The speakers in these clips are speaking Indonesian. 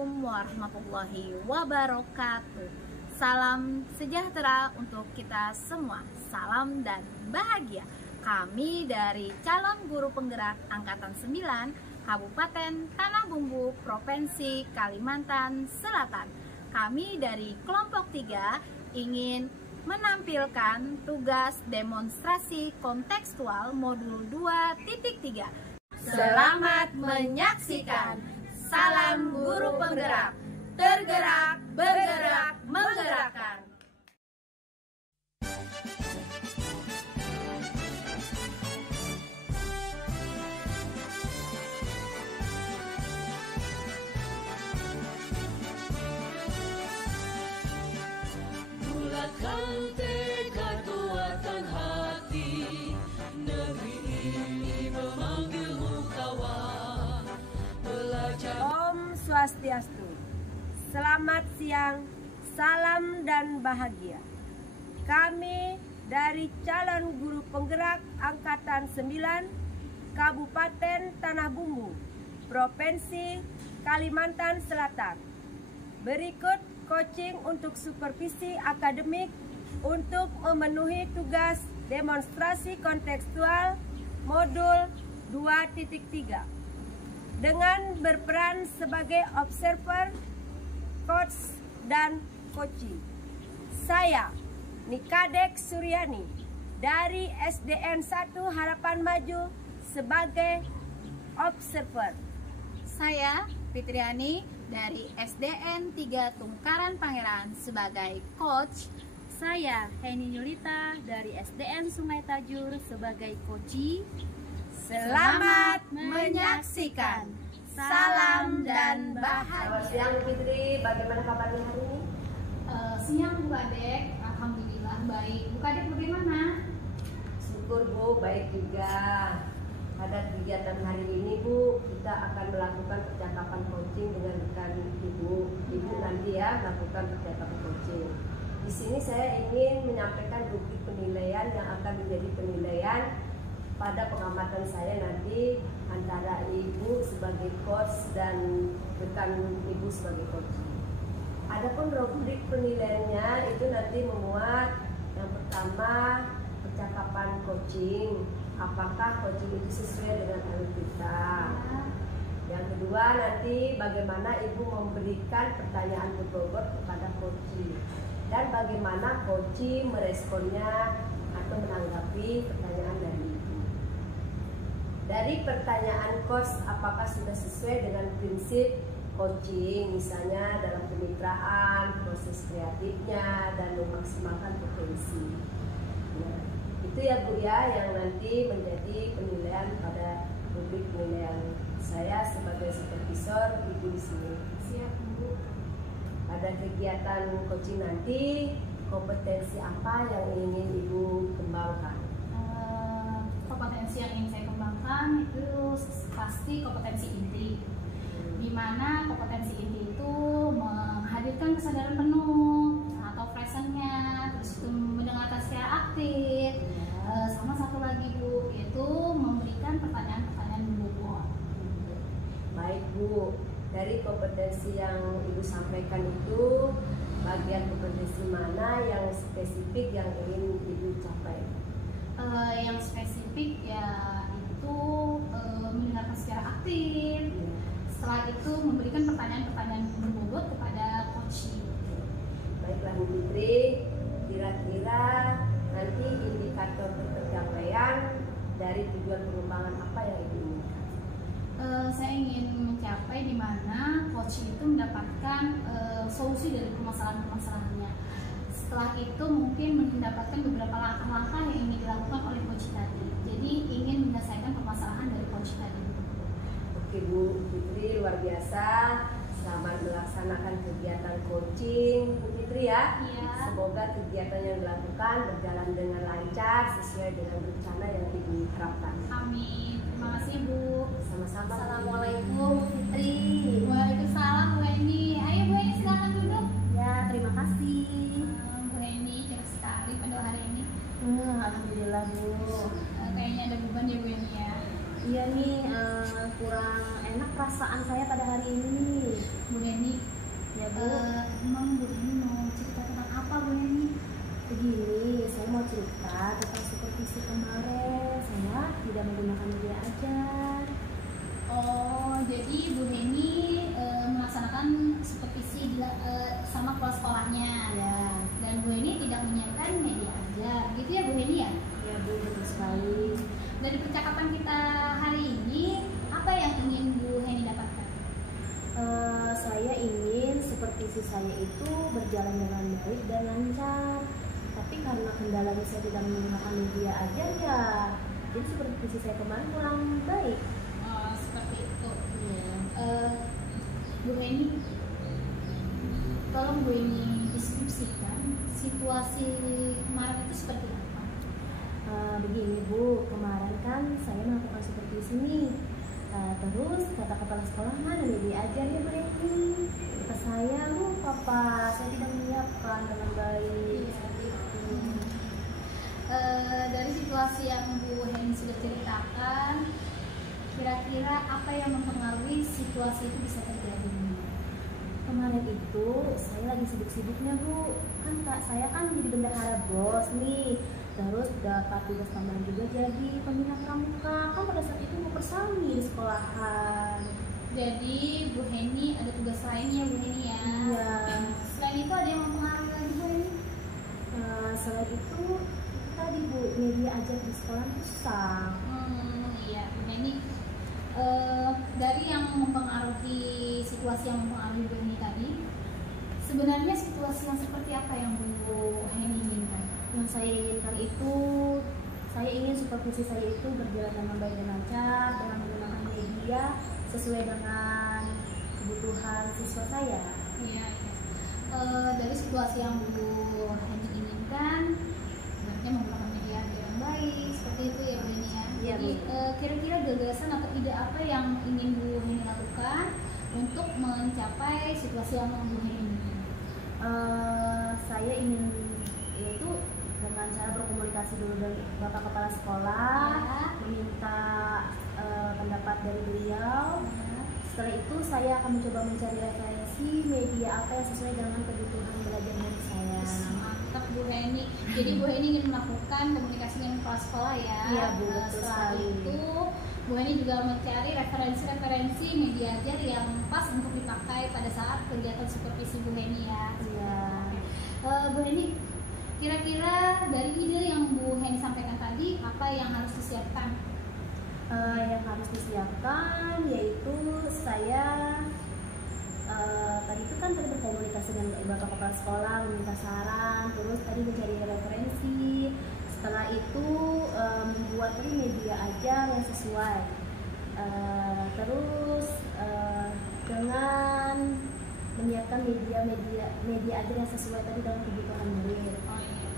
Assalamualaikum warahmatullahi wabarakatuh. Salam sejahtera untuk kita semua. Salam dan bahagia. Kami dari calon guru penggerak Angkatan 9 Kabupaten Tanah Bumbu, Provinsi Kalimantan Selatan. Kami dari kelompok 3 ingin menampilkan tugas demonstrasi kontekstual modul 2.3. Selamat menyaksikan. Salam guru penggerak. Tergerak, bergerak, menggerakkan. Bulatkan tekad, kuatkan hati, negeri ini memanggilmu kawan. Belajar. Om Swastiastu. Selamat siang, salam dan bahagia. Kami dari calon guru penggerak Angkatan 9 Kabupaten Tanah Bumbu, Provinsi Kalimantan Selatan. Berikut coaching untuk supervisi akademik untuk memenuhi tugas demonstrasi kontekstual modul 2.3 dengan berperan sebagai observer, coach, dan coaching. Saya Nikadek Suryani dari SDN 1 Harapan Maju sebagai observer. Saya Fitriani dari SDN 3 Tungkaran Pangeran sebagai coach. Saya Heni Yulita dari SDN Sungai Tajur sebagai coachee. Selamat menyaksikan. Salam dan bahagia. Selamat siang Fitri, bagaimana kabarnya hari ini? Siang Bu Kadek, alhamdulillah baik. Bu Kadek bagaimana? Syukur Bu, baik juga. Pada kegiatan hari ini Bu, kita akan melakukan percakapan coaching dengan rekan Ibu. Ibu nanti ya melakukan percakapan coaching. Di sini saya ingin menyampaikan rubrik penilaian yang akan menjadi penilaian pada pengamatan saya nanti antara Ibu sebagai coach dan rekan Ibu sebagai coach. Adapun rubrik penilaiannya itu nanti memuat yang pertama percakapan coaching, apakah coaching itu sesuai dengan alur kita. Yang kedua nanti bagaimana Ibu memberikan pertanyaan berbobot kepada coaching dan bagaimana coaching meresponnya atau menanggapi pertanyaan dari Ibu. Dari pertanyaan coach apakah sudah sesuai dengan prinsip coaching, misalnya dalam kemitraan, proses kreatifnya, dan memaksimalkan potensi. Nah, itu ya Bu ya yang nanti menjadi penilaian pada rubrik penilaian saya sebagai supervisor Ibu di sini. Siap Bu. Pada kegiatan coaching nanti kompetensi apa yang ingin Ibu kembangkan? Kompetensi yang ingin saya kembangkan itu pasti kompetensi inti, di mana kompetensi inti itu menghadirkan kesadaran penuh atau presentnya, terus itu mendengarkan secara aktif, sama satu lagi Bu, yaitu memberikan pertanyaan-pertanyaan berbobot. Baik Bu, dari kompetensi yang Ibu sampaikan itu bagian kompetensi mana yang spesifik yang ingin Ibu capai? Yang spesifik ya itu mendengarkan secara aktif. Setelah itu memberikan pertanyaan-pertanyaan berbobot kepada coach. Baiklah Bu Fitri, kira-kira nanti indikator pencapaian dari tujuan pengembangan apa yang Ibu inginkan? Saya ingin mencapai di mana coach itu mendapatkan solusi dari permasalahan-permasalahannya. Setelah itu mungkin mendapatkan beberapa langkah-langkah yang ingin dilakukan oleh coach tadi. Jadi ingin menyelesaikan permasalahan dari coach tadi. Oke Bu Fitri, luar biasa. Selamat melaksanakan kegiatan coaching Bu Fitri ya. Iya. Semoga kegiatan yang dilakukan berjalan dengan lancar sesuai dengan rencana yang Ibu harapkan. Amin. Terima kasih Bu. Sama-sama. Assalamualaikum Fitri. Waalaikumsalam Bu Eni. Ayo Bu Eni silakan duduk. Ya, terima kasih. Bu Eni cerita sekali pada hari ini. Alhamdulillah Bu. Kayaknya ada beban ya Bu Eni ya. Iya nih, kurang enak perasaan saya pada hari ini nih. Bu Heni. Ya Bu. Emang Bu Heni mau cerita tentang apa Bu Heni? Begini, saya mau cerita tentang supervisi kemarin. Saya tidak menggunakan media ajar. Oh, jadi Bu Heni melaksanakan supervisi sama kepala sekolahnya. Ya, Dan Bu Heni tidak menyiapkan media ajar, gitu ya Bu Heni ya? ya Bu, betul sekali. Dari percakapan kita hari ini, apa yang ingin Bu Heni dapatkan? Saya ingin supervisi saya itu berjalan dengan baik dan lancar. Tapi karena kendalanya saya tidak menggunakan media ajar ya, jadi supervisi saya kemarin kurang baik. Oh, seperti itu. Ya. Bu Heni, tolong Bu Heni deskripsikan situasi kemarin itu seperti apa? Begini Bu, kemarin kan saya melakukan supervisi nih. Terus kata kepala sekolah mana media ajar ya Bu Heni? Kata saya lupa Pak, saya tidak menyiapkan dengan baik. Dari situasi yang Bu Heni sudah ceritakan, kira-kira apa yang mempengaruhi situasi itu bisa terjadi? Kemarin itu saya lagi sibuk-sibuknya Bu, kan Kak saya kan jadi bendahara BOS nih. Terus dapat tugas tambahan juga jadi pembina pramuka, kan pada saat itu mau persami di sekolahan. Jadi Bu Heni ada tugas lainnya Bu Heni ya? Iya. Selain itu ada yang mempengaruhi lagi Bu Heni? Selain itu tadi Bu, media ajar di sekolah rusak. Iya Bu Heni. Dari yang mempengaruhi situasi yang mempengaruhi Bu Heni tadi, sebenarnya situasi yang seperti apa yang Bu Heni inginkan? Yang saya inginkan itu, saya ingin supervisi saya itu berjalan dengan baik dan lancar dengan menggunakan media sesuai dengan kebutuhan siswa saya. Iya. Dari situasi yang Bu Heni inginkan, sebenarnya menggunakan media yang baik, seperti itu ya Bu Heni ya. Iya, Jadi Bu. kira-kira gagasan atau ide apa yang ingin Bu Heni lakukan untuk mencapai situasi yang Bu Heni inginkan? Saya ingin yaitu dengan cara berkomunikasi dulu dengan Bapak Kepala Sekolah, Ya. meminta pendapat dari beliau. Ya. Setelah itu saya akan mencoba mencari referensi media apa yang sesuai dengan kebutuhan belajar dari saya. Mantap Bu Heni. Jadi Bu Heni ingin melakukan komunikasi dengan kepala sekolah ya. Iya, Bu, betul Setelah sekali. itu Bu Heni juga mencari referensi-referensi media ajar yang pas untuk dipakai pada saat kegiatan supervisi Bu Heni ya. Iya. Bu Heni, kira-kira dari ide yang Bu Heni sampaikan tadi, apa yang harus disiapkan? Yang harus disiapkan yaitu saya tadi itu kan tadi berkomunikasi dengan Bapak Kepala Sekolah, meminta saran, terus tadi mencari referensi. Setelah itu membuat tadi media ajar yang sesuai. Terus dengan menyiapkan media ajar yang sesuai tadi dengan kebutuhan murid. Oh, iya.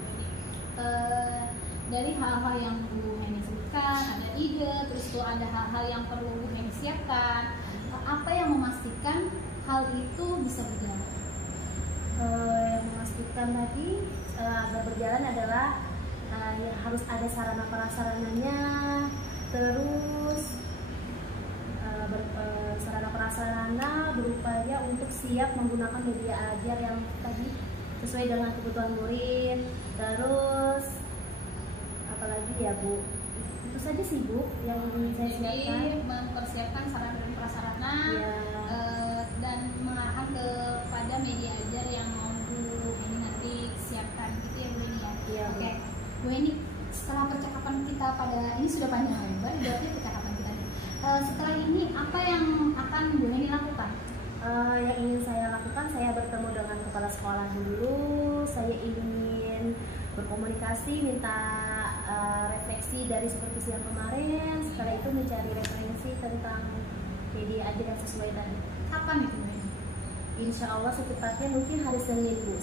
Dari hal-hal yang Bu Heni sebutkan, ada ide, terus itu ada hal-hal yang perlu Bu Heni siapkan. Apa yang memastikan hal itu bisa berjalan? Yang memastikan tadi agar berjalan adalah ya harus ada sarana prasarananya, terus sarana prasarana berupaya untuk siap menggunakan media ajar yang tadi sesuai dengan kebutuhan murid. Terus apalagi ya Bu, itu saja sih Bu yang ingin saya siapkan. Jadi mempersiapkan sarana dan prasarana Ya. dan mengarahkan kepada media ajar yang mau Bu Heni nanti siapkan gitu ya Bu Heni ya. Iya, Bu. Oke, Bu Heni, setelah percakapan kita pada ini sudah panjang lebar, berarti percakapan kita nih. Setelah ini apa yang akan Bu Heni lakukan? Yang ingin saya lakukan, saya bertemu dengan kepala sekolah dulu. Saya ingin berkomunikasi, minta refleksi dari supervisi yang kemarin. Setelah itu mencari referensi tentang media ajar yang sesuai tadi. Kapan itu Bu Heni? Insya Allah secepatnya mungkin hari Senin Bu.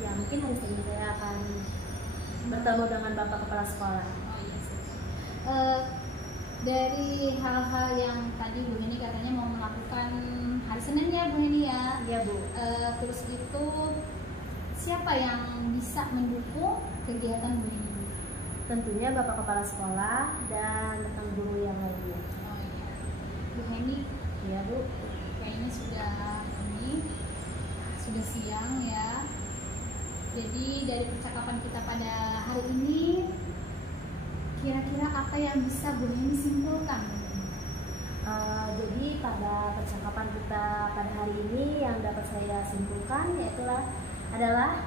Ya mungkin hari Senin saya akan bertemu dengan Bapak Kepala Sekolah. Oh iya sih. Dari hal-hal yang tadi Bu Heni katanya mau melakukan hari Senin ya Bu Heni ya. Iya Bu. Terus itu siapa yang bisa mendukung kegiatan Bu Heni? Tentunya Bapak Kepala Sekolah dan rekan guru yang lainnya. apa yang bisa Bu Heni simpulkan? Jadi pada percakapan kita pada hari ini yang dapat saya simpulkan adalah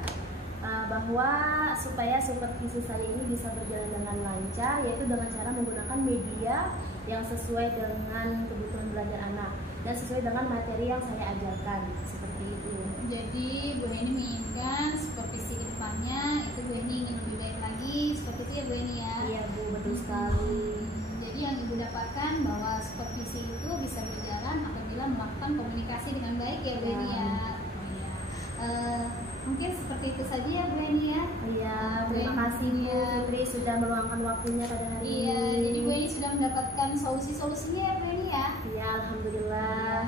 bahwa supaya supervisi saya ini bisa berjalan dengan lancar, yaitu dengan cara menggunakan media yang sesuai dengan kebutuhan belajar anak dan sesuai dengan materi yang saya ajarkan, seperti itu. Jadi Bu Heni menginginkan supervisi ke depannya itu Bu Heni ingin lebih baik lagi, seperti itu ya Bu Heni ya? Iya Bu, betul sekali. Jadi yang Ibu dapatkan bahwa supervisi itu bisa berjalan apabila melakukan komunikasi dengan baik ya Bu Heni ya? Oh, iya. Mungkin seperti itu saja ya Bu Heni ya? Iya, terima kasih Bu Fitri sudah meluangkan waktunya pada hari ini. Iya, jadi Bu Heni sudah mendapatkan solusi-solusinya ya Bu Heni ya? Iya, alhamdulillah.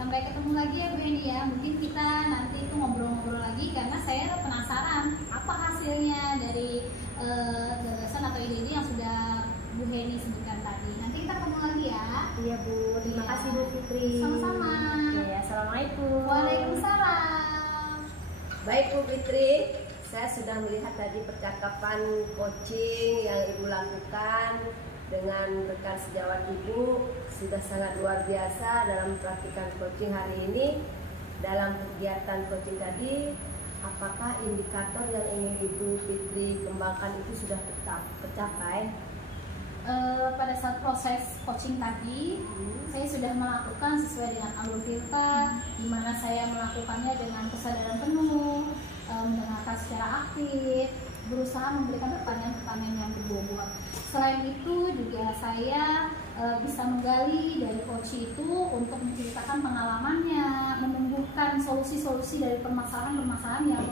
Sampai ketemu lagi ya Bu Heni ya. Mungkin kita nanti itu ngobrol-ngobrol lagi karena saya penasaran apa hasilnya dari gagasan atau ide-ide yang sudah Bu Heni sebutkan tadi. Nanti kita ketemu lagi ya. Iya Bu, terima kasih Bu Fitri. Sama-sama. Iya, assalamualaikum. Waalaikumsalam. Baik Bu Fitri, saya sudah melihat tadi percakapan coaching yang Ibu lakukan dengan rekan sejawat Ibu sudah sangat luar biasa dalam praktikan coaching hari ini. Dalam kegiatan coaching tadi, apakah indikator yang ingin Ibu Fitri kembangkan itu sudah tercapai? Pada saat proses coaching tadi, saya sudah melakukan sesuai dengan alur tirta, di mana saya melakukannya dengan kesadaran penuh, mendengarkan secara aktif, berusaha memberikan pertanyaan-pertanyaan yang berbobot. Selain itu juga saya bisa menggali dari coach itu untuk menceritakan pengalamannya, menumbuhkan solusi-solusi dari permasalahan-permasalahan yang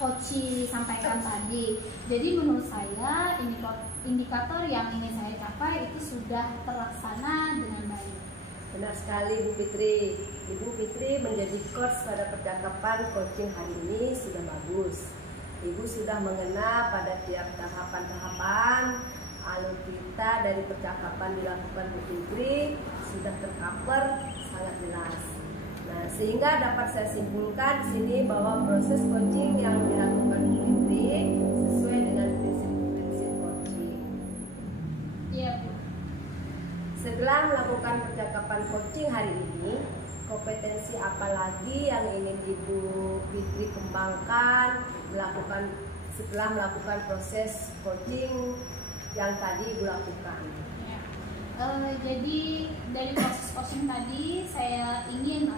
coach sampaikan tadi. Jadi menurut saya indikator yang ingin saya capai itu sudah terlaksana dengan baik. Benar sekali Bu Fitri. Ibu Fitri menjadi coach pada percakapan coaching hari ini sudah bagus. Ibu sudah mengena pada tiap tahapan-tahapan alur kita dari percakapan dilakukan Bu Fitri sudah tercover sangat jelas. Nah, sehingga dapat saya simpulkan di sini bahwa proses coaching yang dilakukan Bu Fitri sesuai dengan prinsip-prinsip coaching. Iya Bu. Setelah melakukan percakapan coaching hari ini, kompetensi apa lagi yang ingin Ibu Fitri kembangkan setelah melakukan proses coaching yang tadi Ibu lakukan? Jadi dari proses coaching tadi saya ingin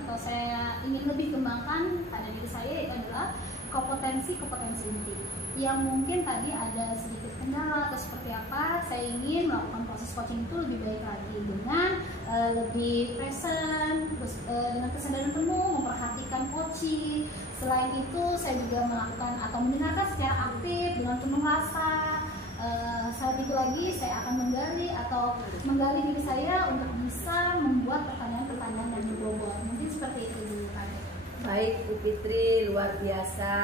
lebih kembangkan pada diri saya, yaitu adalah kompetensi inti yang mungkin tadi ada sedikit kendala atau seperti apa. Saya ingin melakukan proses coaching itu lebih baik lagi dengan lebih present, dengan kesadaran penuh memperhatikan coaching. Selain itu saya juga melakukan atau mendengarkan secara aktif dengan penuh rasa. Saat itu lagi saya akan menggali diri saya untuk bisa membuat pertanyaan-pertanyaan yang berbobot. Mungkin seperti itu dulu Kak. Baik Bu Fitri, luar biasa.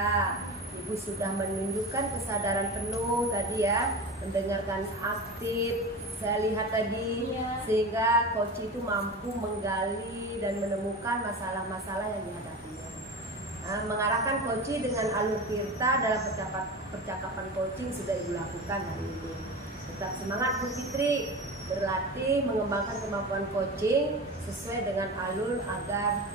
Ibu sudah menunjukkan kesadaran penuh tadi ya, mendengarkan aktif. Saya lihat tadi sehingga coach itu mampu menggali dan menemukan masalah-masalah yang dihadapinya. Mengarahkan coaching dengan alur tirta dalam percakapan coaching sudah Ibu lakukan hari ini. Tetap semangat Bu Fitri, berlatih mengembangkan kemampuan coaching sesuai dengan alur agar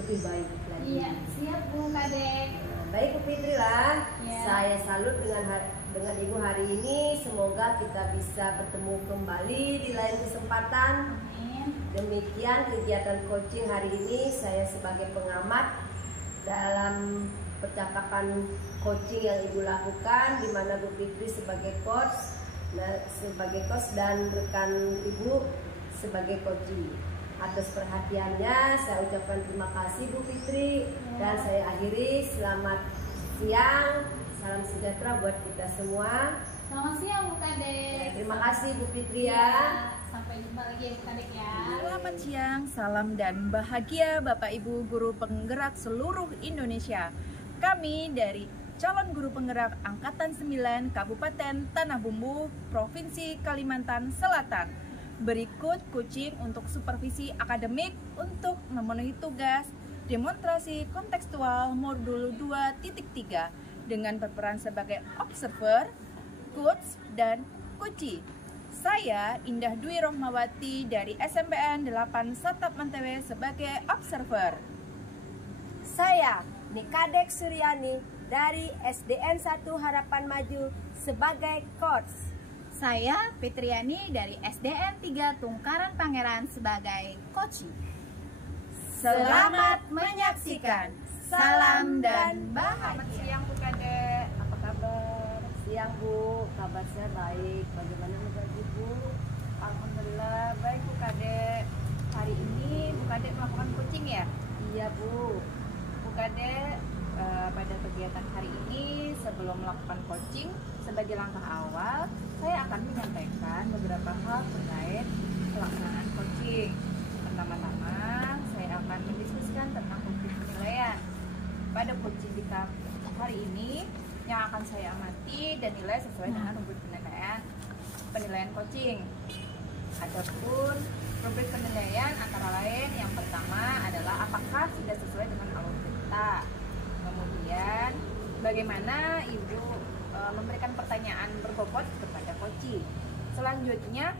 lebih baik lagi. Iya, siap Bu Kadek. Baik Bu Fitri lah, Ya. saya salut dengan Ibu hari ini. Semoga kita bisa bertemu kembali di lain kesempatan. Amin. Demikian kegiatan coaching hari ini. Saya sebagai pengamat dalam percakapan coaching yang Ibu lakukan, di mana Bu Fitri sebagai coach dan rekan Ibu sebagai coaching. Atas perhatiannya saya ucapkan terima kasih Bu Fitri dan saya akhiri. Selamat siang, salam sejahtera buat kita semua. Selamat siang Bu Kadek. Terima kasih Bu Fitri ya. Sampai jumpa lagi ya Bu Kadek ya. Selamat siang, salam dan bahagia Bapak Ibu guru penggerak seluruh Indonesia. Kami dari calon guru penggerak Angkatan 9 Kabupaten Tanah Bumbu, Provinsi Kalimantan Selatan. Berikut coaching untuk supervisi akademik untuk memenuhi tugas demonstrasi kontekstual modul 2.3 dengan berperan sebagai observer, coach, dan coachee. Saya Indah Dwi Rohmawati dari SMPN 8 Satap Mantewe sebagai observer. Saya Nikadek Suryani dari SDN 1 Harapan Maju sebagai coach. Saya Fitriani dari SDN 3 Tungkaran Pangeran sebagai coach. Selamat menyaksikan. Salam dan bahagia. Selamat siang Bu Kadek, apa kabar? Siang Bu, kabar saya baik. Bagaimana kabar Ibu? Alhamdulillah baik Bu Kadek. Hari ini Bu Kadek melakukan coaching ya? Iya Bu. Bu Kadek, pada kegiatan hari ini sebelum melakukan coaching, sebagai langkah awal saya akan menyampaikan beberapa hal terkait pelaksanaan coaching. Pertama-tama saya akan mendiskusikan tentang hukum penilaian. Pada coaching kita hari ini yang akan saya amati dan nilai sesuai dengan rubrik penilaian coaching. Adapun rubrik penilaian antara lain yang pertama adalah apakah sudah sesuai dengan alur kita. Kemudian bagaimana Ibu memberikan pertanyaan berbobot kepada coach. Selanjutnya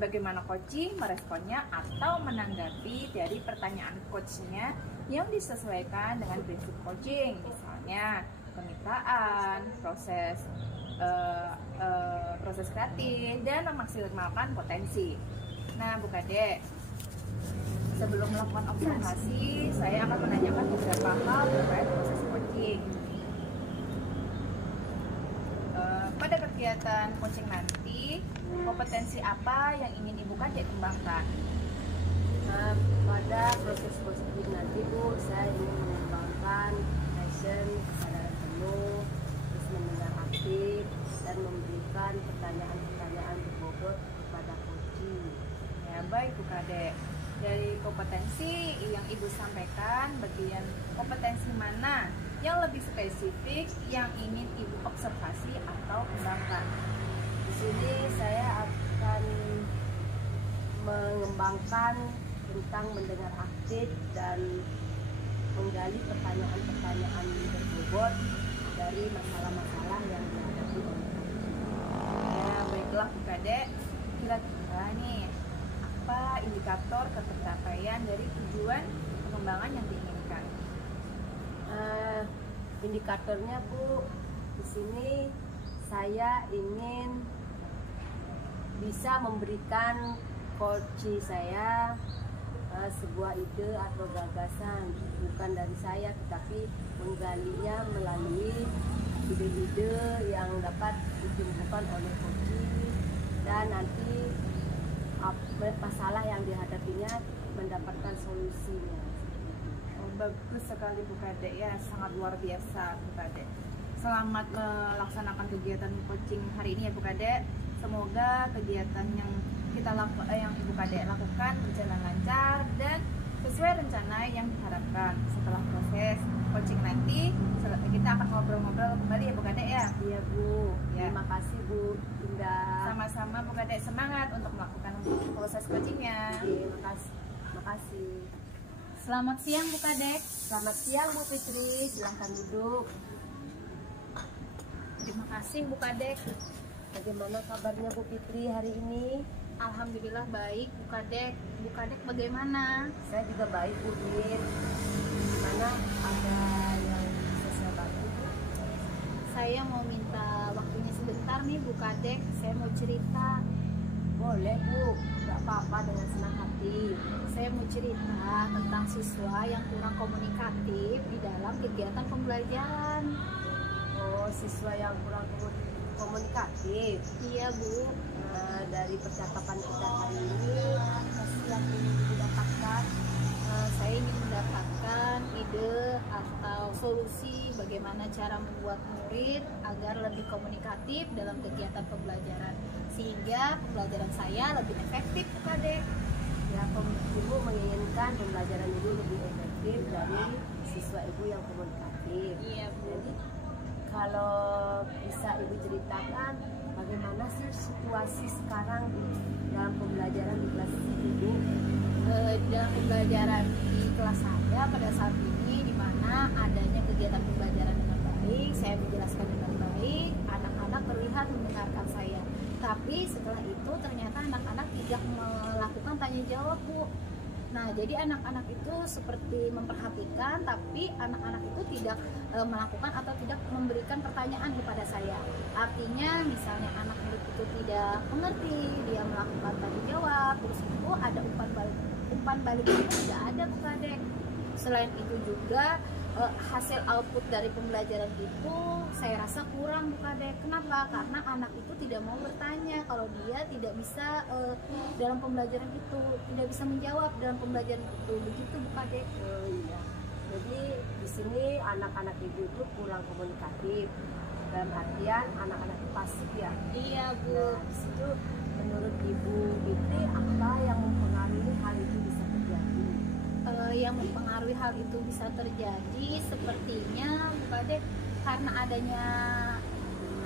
bagaimana coach meresponnya atau menanggapi dari pertanyaan coachnya yang disesuaikan dengan prinsip coaching, misalnya kemitraan, proses kreatif, dan memaksimalkan potensi. Nah Bu Kadek, sebelum melakukan observasi, saya akan menanyakan beberapa hal terkait proses coaching. Pada kegiatan coaching nanti, kompetensi apa yang ingin Ibu Kadek kembangkan? Pada proses coaching nanti Bu, saya ingin mengembangkan passion, kesadaran penuh, terus mendengar aktif, dan memberikan pertanyaan-pertanyaan berbobot kepada coaching. Ya baik Bu Kadek. Dari kompetensi yang Ibu sampaikan, bagian kompetensi mana yang lebih spesifik yang ingin Ibu observasi atau kembangkan? Di sini saya akan mengembangkan tentang mendengar aktif dan menggali pertanyaan-pertanyaan berbobot dari masalah-masalah yang dihadapi oleh coaching. Ya baiklah Bu Kadek, kira-kira nih apa indikator ketercapaian dari tujuan pengembangan yang diinginkan? Indikatornya Bu, di sini saya ingin bisa memberikan coach saya sebuah ide atau gagasan, bukan dari saya tetapi menggalinya melalui ide-ide yang dapat ditemukan oleh coach, dan nanti masalah yang dihadapinya mendapatkan solusinya. Bagus sekali Bu Kadek ya, sangat luar biasa Bu Kadek. Selamat melaksanakan kegiatan coaching hari ini ya Bu Kadek. Semoga kegiatan yang yang Ibu Kadek lakukan berjalan lancar dan sesuai rencana yang diharapkan. Setelah proses coaching nanti kita akan ngobrol-ngobrol kembali ya Bu Kadek ya. Iya Bu, Ya. terima kasih Bu Indah. Sama-sama Bu Kadek, semangat untuk melakukan proses coachingnya. Terima kasih. Selamat siang Bu Kadek. Selamat siang Bu Fitri, silahkan duduk. Terima kasih Bu Kadek. Bagaimana kabarnya Bu Fitri hari ini? Alhamdulillah baik Bu Kadek. Bu Kadek bagaimana? Saya juga baik Bu Din. Gimana, ada yang bisa saya bantu Bu? Saya mau minta waktunya sebentar nih Bu Kadek. Saya mau cerita. Boleh Bu, gak apa-apa, dengan senang hati. Saya mau cerita tentang siswa yang kurang komunikatif di dalam kegiatan pembelajaran. Oh, siswa yang kurang komunikatif. Iya Bu. Dari percakapan kita hari ini, hasil yang ingin didapatkan, Saya ingin mendapatkan ide atau solusi bagaimana cara membuat murid agar lebih komunikatif dalam kegiatan pembelajaran sehingga pembelajaran saya lebih efektif Bu Kadek. ya Ibu menginginkan pembelajaran Ibu lebih efektif dari siswa Ibu yang komunikatif. Iya Bu. Jadi kalau bisa Ibu ceritakan bagaimana sih situasi sekarang dalam pembelajaran di kelas Ibu? Dalam pembelajaran di kelas saya pada saat ini, di mana adanya kegiatan pembelajaran dengan baik, saya menjelaskan dengan baik, anak-anak terlihat mendengarkan saya. Tapi setelah itu ternyata anak-anak tidak melakukan tanya jawab, Bu. Nah, jadi anak-anak itu seperti memperhatikan, tapi anak-anak itu tidak melakukan atau tidak memberikan pertanyaan kepada saya. Artinya misalnya anak murid itu tidak mengerti, dia melakukan tanya jawab, terus itu ada umpan balik itu tidak ada, Bu Kadek. Selain itu juga hasil output dari pembelajaran itu saya rasa kurang, Bu Kadek. Kenapa? Karena anak itu tidak mau bertanya kalau dia tidak bisa dalam pembelajaran itu, tidak bisa menjawab dalam pembelajaran itu. Begitu, Bu Kadek. Oh iya. Jadi di sini anak-anak ibu itu kurang komunikatif. Dalam artian anak-anak itu pasif ya. Iya, Bu. Nah, di situ menurut Ibu Fitri apa yang mempengaruhi hal itu bisa terjadi? Yang mempengaruhi hal itu bisa terjadi sepertinya, Bu Kadek, karena adanya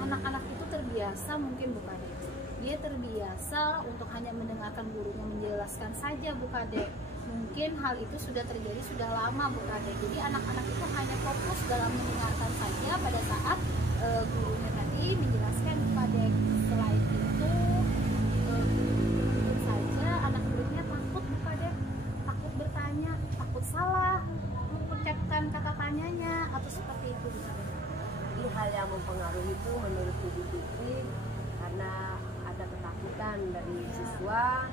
anak-anak itu terbiasa, mungkin, Bu Kadek, dia terbiasa untuk hanya mendengarkan gurunya menjelaskan saja, Bu Kadek. Mungkin hal itu sudah terjadi sudah lama, Bu Kadek. Jadi anak-anak itu hanya fokus dalam mendengarkan saja pada saat gurunya tadi menjelaskan, Bu Kadek. Selain itu mungkin saja anak muridnya takut, Bu Kadek, takut bertanya, takut salah mengucapkan kata tanyanya atau seperti itu, Bu Kadek. Jadi hal yang mempengaruhi itu menurut Ibu Fitri karena ada ketakutan dari siswa,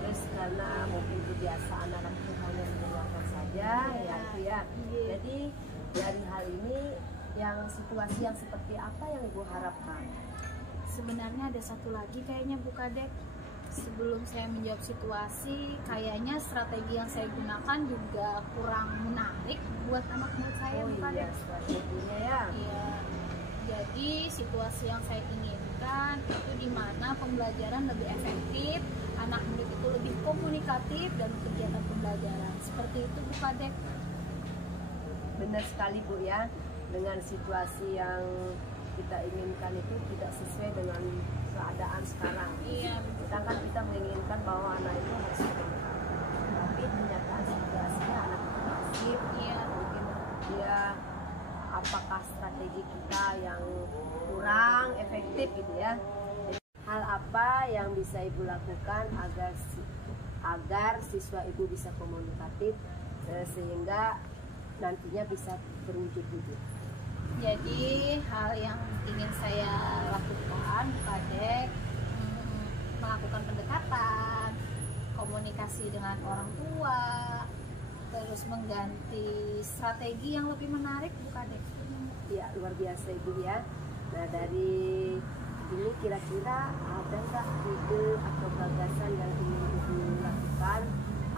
terus karena mungkin kebiasaan anak itu hanya mendengarkan saja, ya itu ya. Jadi dari hal ini yang situasi yang seperti apa yang Ibu harapkan? Sebenarnya ada satu lagi kayaknya, Bu Kadek. Sebelum saya menjawab situasi, kayaknya strategi yang saya gunakan juga kurang menarik buat anak murid saya, Bu Kadek. Strateginya ya. Iya. Jadi situasi yang saya inginkan itu di mana pembelajaran lebih efektif, anak murid itu lebih komunikatif dan kegiatan pembelajaran. Seperti itu, Bu Kadek. Benar sekali Bu ya. Dengan situasi yang kita inginkan itu tidak sesuai dengan keadaan sekarang. Iya, Sedangkan kita menginginkan bahwa anak itu harus komunikatif. Tapi kenyataan situasinya anak itu pasif. Iya. Mungkin dia apakah strategi kita yang kurang efektif gitu ya. Jadi, hal apa yang bisa Ibu lakukan agar siswa Ibu bisa komunikatif sehingga nantinya bisa berwujud-wujud? Jadi hal yang ingin saya lakukan, Bu Kadek, melakukan pendekatan, komunikasi dengan orang tua, terus mengganti strategi yang lebih menarik, Bu Kadek. Ya, luar biasa Ibu ya. Nah, dari ini kira-kira ada nggak ide atau gagasan yang ingin Ibu lakukan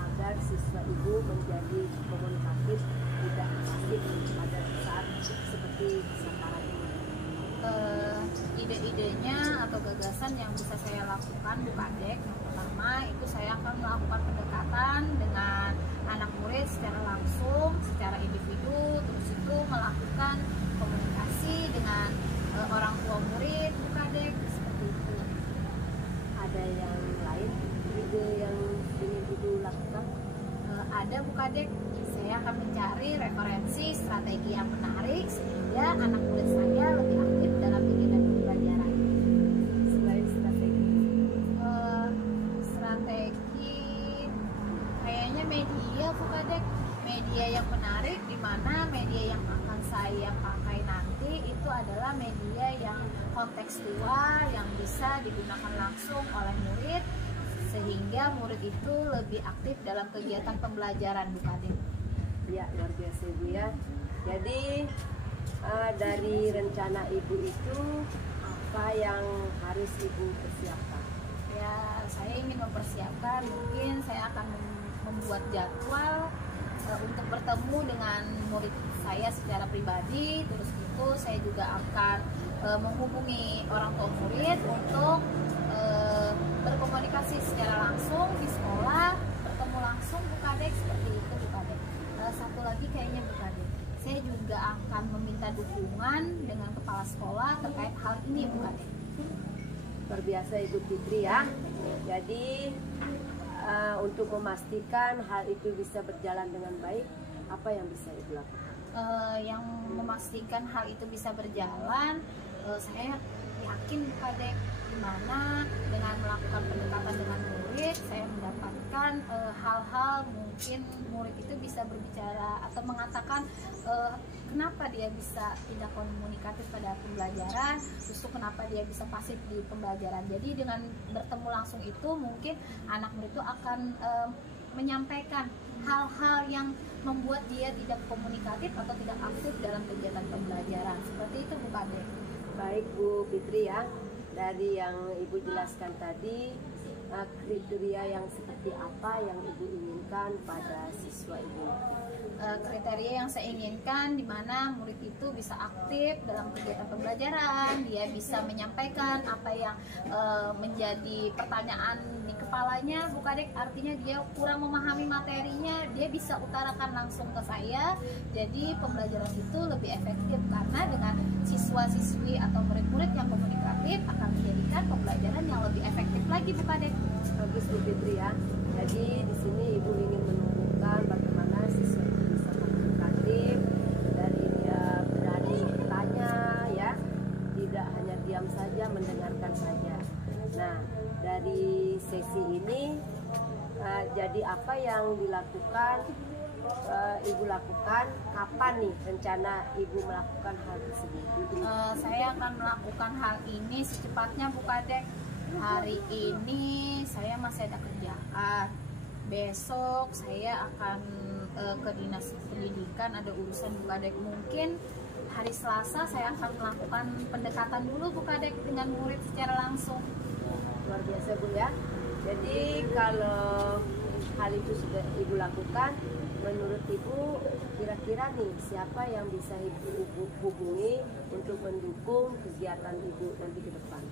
agar siswa Ibu menjadi komunikatif, tidak pasif pada saat seperti sekarang ini? Ide-idenya atau gagasan yang bisa saya lakukan, Bu Kadek, yang pertama itu saya akan melakukan pendekatan dengan anak murid secara langsung, secara individu, terus itu melakukan komunikasi dengan orang tua murid, Bu Kadek, seperti itu. Ada yang lain ide yang ingin Ibu lakukan? Ada, Bu Kadek, saya akan mencari referensi strategi yang menarik sehingga anak murid saya lebih aktif dalam kegiatan pembelajaran. Selain strategi, Strategi kayaknya media, Bu Kadek, media yang menarik, di mana media yang akan saya pakai nanti itu adalah media yang kontekstual, yang bisa digunakan langsung oleh murid sehingga murid itu lebih aktif dalam kegiatan pembelajaran, Bu Kadek. ya luar biasa Ibu ya. Jadi dari rencana Ibu itu apa yang harus Ibu persiapkan? Ya, saya ingin mempersiapkan, mungkin saya akan membuat jadwal untuk bertemu dengan murid saya secara pribadi. Terus itu saya juga akan menghubungi orang tua murid untuk berkomunikasi secara langsung di sekolah, bertemu langsung, Bu Kadek, seperti itu, Bu Kadek. Satu lagi kayaknya, Bu Kadek, saya juga akan meminta dukungan dengan kepala sekolah terkait hal ini, Bu Kadek. Luar biasa Ibu Fitri ya. Jadi untuk memastikan hal itu bisa berjalan dengan baik, apa yang bisa Ibu lakukan? Yang memastikan hal itu bisa berjalan, saya yakin, Bu Kadek, dimana dengan melakukan pendekatan dengan murid saya mendapatkan hal-hal mungkin murid itu bisa berbicara atau mengatakan kenapa dia bisa tidak komunikatif pada pembelajaran, justru kenapa dia bisa pasif di pembelajaran. Jadi dengan bertemu langsung itu mungkin anak murid itu akan menyampaikan hal-hal yang membuat dia tidak komunikatif atau tidak aktif dalam kegiatan pembelajaran. Seperti itu Bu Kade. Baik Bu Fitri ya, dari yang Ibu jelaskan tadi, kriteria yang seperti apa yang Ibu inginkan pada siswa Ibu? Kriteria yang saya inginkan di mana murid itu bisa aktif dalam kegiatan pembelajaran, dia bisa menyampaikan apa yang menjadi pertanyaan di kepalanya, Bu Kadek, artinya dia kurang memahami materinya, dia bisa utarakan langsung ke saya. Jadi pembelajaran itu lebih efektif karena dengan siswa-siswi atau murid-murid yang komunikatif akan menjadikan pembelajaran yang lebih efektif lagi, Bu Kadek. Bagus Bu Fitri ya. Jadi di sini Ibu ingin menunjukkan bagaimana siswa itu bisa komunikatif, dari dia berani bertanya ya, tidak hanya diam saja mendengarkan saja. Nah, dari sesi ini jadi apa yang dilakukan Ibu lakukan, kapan nih rencana Ibu melakukan hal tersebut? Saya akan melakukan hal ini secepatnya Bu Kadek. Hari ini saya masih ada kerjaan, besok saya akan ke dinas pendidikan, ada urusan Bu Kadek. Mungkin hari Selasa saya akan melakukan pendekatan dulu Bu Kadek dengan murid secara langsung. Luar biasa Bu ya. Jadi kalau hal itu sudah Ibu lakukan, menurut Ibu kira-kira nih siapa yang bisa Ibu hubungi untuk mendukung kegiatan Ibu nanti ke depan?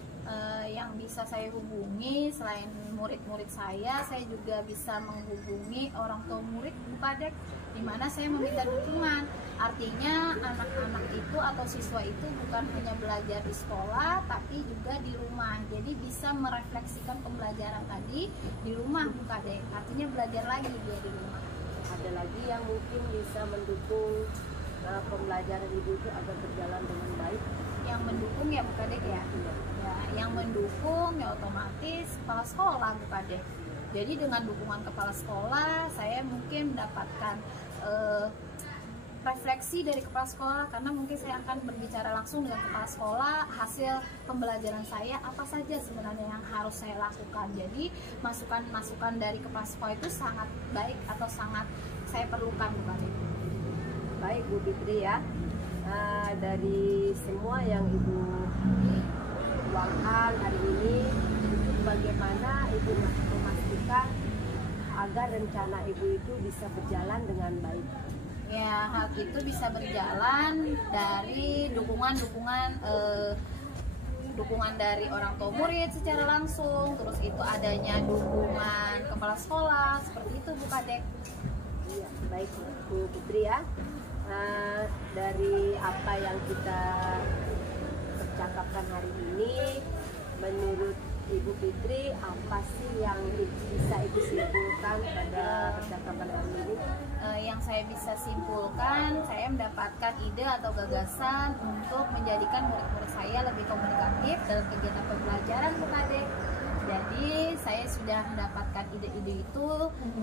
Yang bisa saya hubungi selain murid-murid saya juga bisa menghubungi orang tua murid Bu Kadek, di mana saya meminta dukungan. Artinya anak-anak itu atau siswa itu bukan hanya belajar di sekolah tapi juga di rumah. Jadi bisa merefleksikan pembelajaran tadi di rumah Bu Kadek. Artinya belajar lagi dia di rumah. Ada lagi yang mungkin bisa mendukung pembelajaran Ibu itu agar berjalan dengan baik? Yang mendukung ya Bu Kadek ya. Ya, yang mendukung ya otomatis kepala sekolah Bu Kadek. Jadi dengan dukungan kepala sekolah saya mungkin mendapatkan refleksi dari kepala sekolah, karena mungkin saya akan berbicara langsung dengan kepala sekolah hasil pembelajaran saya apa saja sebenarnya yang harus saya lakukan. Jadi masukan-masukan dari kepala sekolah itu sangat baik atau sangat saya perlukan Bu Kadek. Baik Bu Fitri ya, dari semua yang Ibu tuangkan hari ini, itu bagaimana Ibu memastikan agar rencana Ibu itu bisa berjalan dengan baik? Ya, hal itu bisa berjalan dari dukungan dari orang tua murid secara langsung, terus itu adanya dukungan kepala sekolah, seperti itu Bu Kadek. Iya, baik Bu Fitri ya. Dari apa yang kita percakapkan hari ini, menurut Ibu Fitri apa sih yang bisa Ibu simpulkan pada percakapan hari ini? Yang saya bisa simpulkan, saya mendapatkan ide atau gagasan untuk menjadikan murid-murid saya lebih komunikatif dalam kegiatan pembelajaran Bu Kadek. Jadi saya sudah mendapatkan ide-ide itu.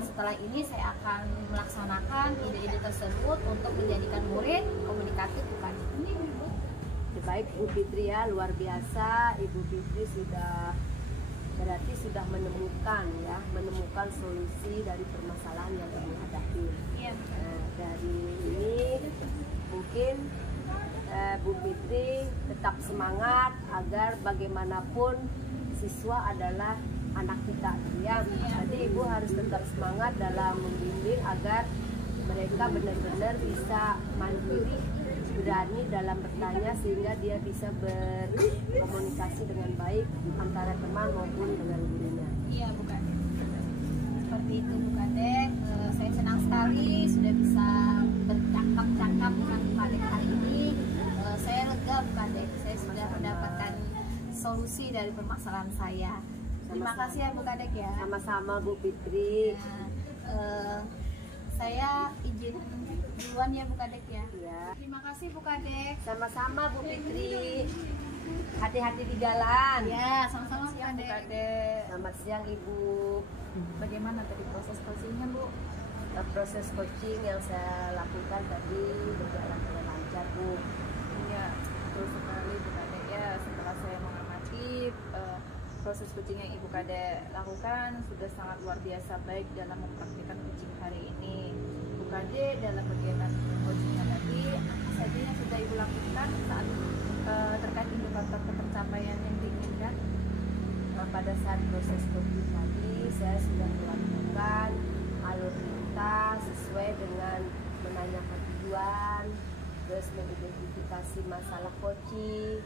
Setelah ini saya akan melaksanakan ide-ide tersebut untuk menjadikan murid komunikatif Bu Kadek. Baik Bu Fitri ya, luar biasa. Ibu Fitri berarti sudah menemukan solusi dari permasalahan yang Ibu hadapi. Iya. Dari ini mungkin Bu Fitri tetap semangat agar bagaimanapun siswa adalah anak kita ya. Jadi Ibu harus tetap semangat dalam membimbing agar mereka benar-benar bisa mandiri, berani dalam bertanya, sehingga dia bisa berkomunikasi dengan baik antara teman maupun dengan gurunya. Iya Bu Kadek. Seperti itu Bu Kadek. Saya senang sekali sudah bisa bercakap-cakap dengan Bu Kadek hari ini. Saya lega Bu Kadek. Saya sudah mendapatkan solusi dari permasalahan saya. Terima kasih ya Bu Kadek ya. Sama-sama Bu Fitri. Saya izin duluan ya Bu Kadek ya. Ya. Terima kasih Bu Kadek. Sama-sama Bu Fitri. Hati-hati di jalan. Ya, sama-sama Bu Siang Bu Kade. Kade. Selamat siang Ibu. Bagaimana tadi proses coachingnya Bu? Proses coaching yang saya lakukan tadi berjalan dengan lancar Bu. Iya, betul sekali Bu Kade. Ya, setelah saya mengamati proses coaching yang Ibu Kade lakukan sudah sangat luar biasa baik dalam mempraktikkan coaching hari ini. Bu Kade dalam kegiatan coachingnya tadi, apa saja yang sudah Ibu lakukan saat terkait indikator pencapaian yang diinginkan? Pada saat proses coaching tadi saya sudah melakukan alur lintas sesuai dengan menanyakan tujuan, terus mengidentifikasi masalah coaching,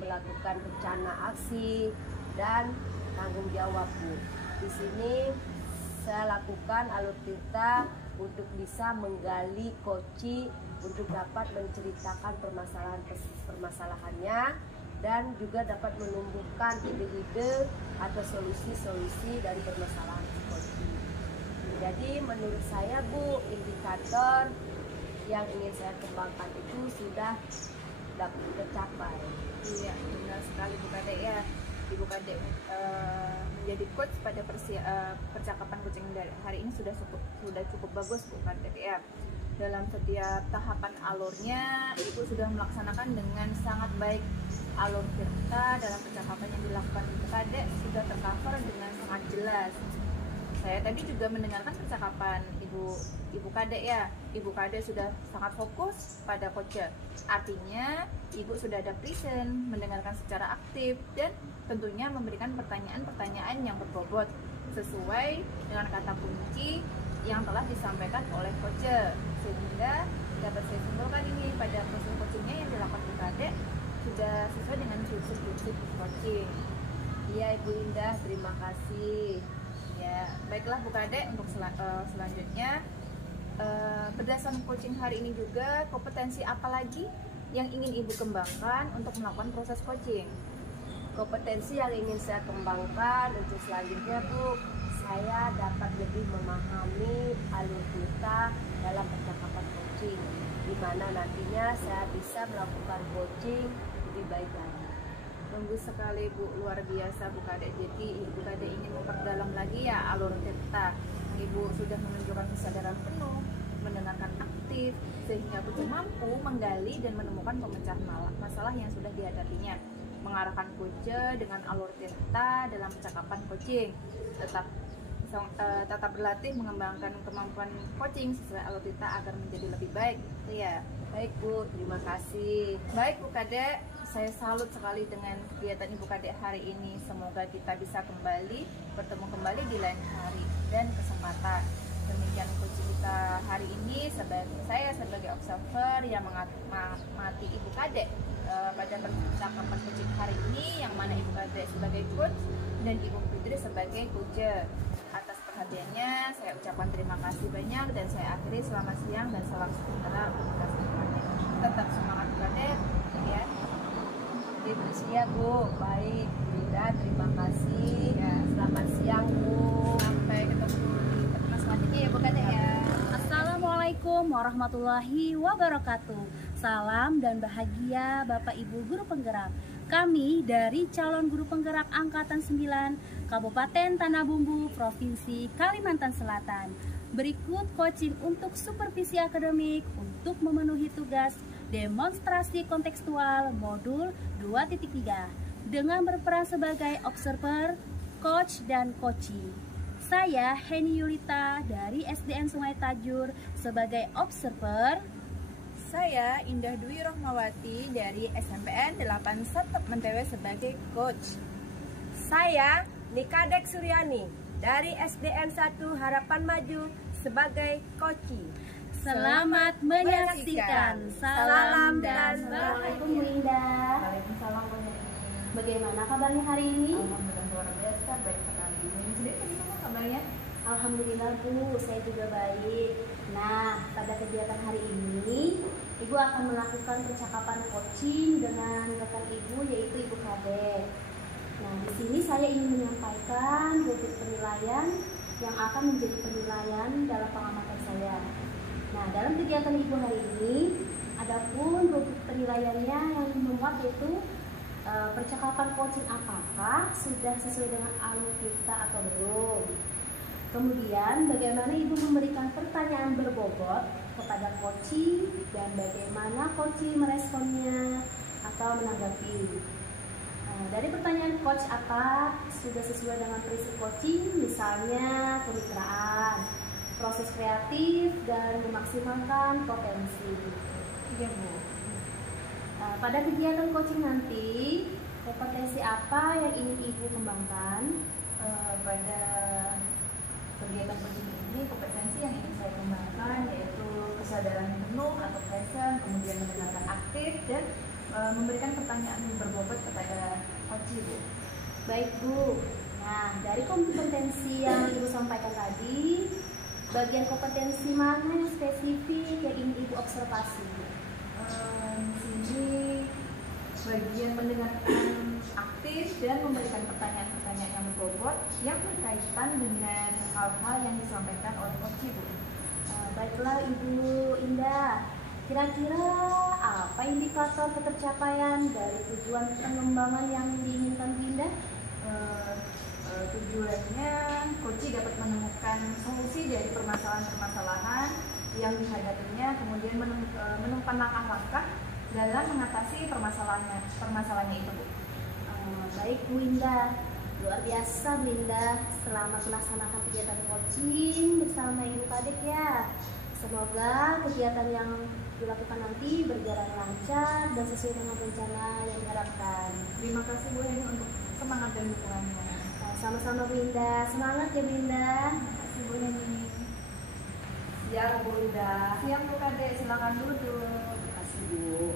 melakukan rencana aksi dan tanggung jawab Bu. Di sini saya lakukan alur cerita untuk bisa menggali coaching untuk dapat menceritakan permasalahannya dan juga dapat menumbuhkan ide-ide atau solusi-solusi dari permasalahan coaching. Jadi menurut saya Bu, indikator yang ingin saya kembangkan itu sudah dapat tercapai. Iya, benar sekali Bu Kade ya. Ibu Kade menjadi coach pada percakapan coaching dari hari ini sudah cukup bagus Bu Kade ya. Dalam setiap tahapan alurnya, Ibu sudah melaksanakan dengan sangat baik. Alur cerita dalam percakapan yang dilakukan Ibu Kade sudah tercover dengan sangat jelas. Saya tadi juga mendengarkan percakapan Ibu Kade ya. Ibu Kade sudah sangat fokus pada coach. Artinya Ibu sudah ada present, mendengarkan secara aktif dan tentunya memberikan pertanyaan-pertanyaan yang berbobot sesuai dengan kata kunci yang telah disampaikan oleh coach. Sehingga dapat saya simpulkan ini pada proses coachingnya yang dilakukan Ibu Kade sudah sesuai dengan prinsip-prinsip coaching. Iya Ibu Indah, terima kasih. Ya, baiklah Bu Kade, untuk selanjutnya berdasarkan coaching hari ini juga kompetensi apa lagi yang ingin Ibu kembangkan untuk melakukan proses coaching? Kompetensi yang ingin saya kembangkan untuk selanjutnya Bu, saya dapat lebih memahami alur cerita dalam percakapan coaching, di mana nantinya saya bisa melakukan coaching lebih baik lagi. Bagus sekali Bu, luar biasa Bu Kade. Jadi Ibu Kade ingin memperdalam lagi ya alur cerita. Ibu sudah menunjukkan kesadaran penuh, mendengarkan aktif, sehingga Ibu mampu menggali dan menemukan pemecahan masalah yang sudah dihadapinya. Mengarahkan coach dengan alur cerita dalam percakapan coaching. Tetap berlatih mengembangkan kemampuan coaching sesuai alur cerita agar menjadi lebih baik. Ya. Baik Bu, terima kasih. Baik Bu Kade, saya salut sekali dengan kegiatan Ibu Kade hari ini. Semoga kita bisa bertemu kembali di lain hari dan kesempatan. Demikian coaching kita hari ini. Saya sebagai observer yang mengamati Ibu Kade pada percakapan coaching hari ini, yang mana Ibu Kade sebagai coach dan Ibu Fitri sebagai coach. Atas perhatiannya saya ucapkan terima kasih banyak dan saya akhiri. Selamat siang dan salam sejahtera untuk kita semuanya. Tetap semangat Bu Kade ya. Itu ya Bu, baik Bunda, terima kasih. Ya. Selamat siang Bu. Sampai ketemu di pertemuan selanjutnya ya Bu Kade ya. Assalamualaikum warahmatullahi wabarakatuh. Salam dan bahagia Bapak Ibu Guru Penggerak. Kami dari calon guru penggerak Angkatan 9 Kabupaten Tanah Bumbu, Provinsi Kalimantan Selatan. Berikut coaching untuk supervisi akademik untuk memenuhi tugas demonstrasi kontekstual modul 2.3 dengan berperan sebagai observer, coach, dan coaching. Saya Heni Yulita dari SDN Sungai Tajur sebagai observer. Saya Indah Dwi Rohmawati dari SMPN 81 Mentewe sebagai coach. Saya Nikadek Suryani dari SDN 1 Harapan Maju sebagai coaching. Selamat menyaksikan. Salam dan Assalamualaikum Bu Indah. Waalaikumsalam Bu Heni. Bagaimana kabarnya hari ini? Alhamdulillah luar biasa, baik sekali. Ini sendiri bagaimana kabarnya? Alhamdulillah Bu, saya juga baik. Nah, pada kegiatan hari ini, Ibu akan melakukan percakapan coaching dengan rekan Ibu, yaitu Ibu Kade. Nah, di sini saya ingin menyampaikan rubrik penilaian yang akan menjadi penilaian dalam pengamatan saya. Nah, dalam kegiatan Ibu hari ini, Adapun rubrik penilaiannya yang memuat yaitu percakapan coaching apakah sudah sesuai dengan alur kita atau belum. Kemudian bagaimana ibu memberikan pertanyaan berbobot kepada coaching dan bagaimana coaching meresponnya atau menanggapi. Dari pertanyaan coach apa sudah sesuai dengan prinsip coaching, misalnya kemitraan, proses kreatif, dan memaksimalkan potensi. Iya Bu. Pada kegiatan coaching nanti, kompetensi apa yang ingin ibu kembangkan? Pada kegiatan coaching ini, kompetensi yang ingin saya kembangkan yaitu kesadaran penuh atau present, kemudian mendengarkan aktif, dan memberikan pertanyaan berbobot kepada coach Bu. Baik Bu. Nah, dari kompetensi yang ibu sampaikan tadi, bagian kompetensi mana yang spesifik yang ingin ibu observasi? Di sini bagian mendengarkan aktif dan memberikan pertanyaan-pertanyaan yang berbobot yang berkaitan dengan hal-hal yang disampaikan oleh coach Bu. Baiklah Ibu Indah. Kira-kira apa indikator ketercapaian dari tujuan pengembangan yang diinginkan Bu Indah? Tujuannya coach dapat menemukan solusi dari permasalahan-permasalahan yang dihadapinya, kemudian menemukan langkah-langkah dalam mengatasi permasalahannya itu Bu. Baik Bu Indah, luar biasa Bu Indah. Selamat melaksanakan kegiatan coaching bersama Ibu Kadek ya. Semoga kegiatan yang dilakukan nanti berjalan lancar dan sesuai dengan rencana yang diharapkan. Terima kasih Bu Heni untuk semangat dan dukungannya. Sama-sama Bu Indah, semangat ya Bu Indah. Terima kasih Bu Heni. Siang Bu Indah. Siang Bu Kadek, silakan duduk. Terima kasih Bu.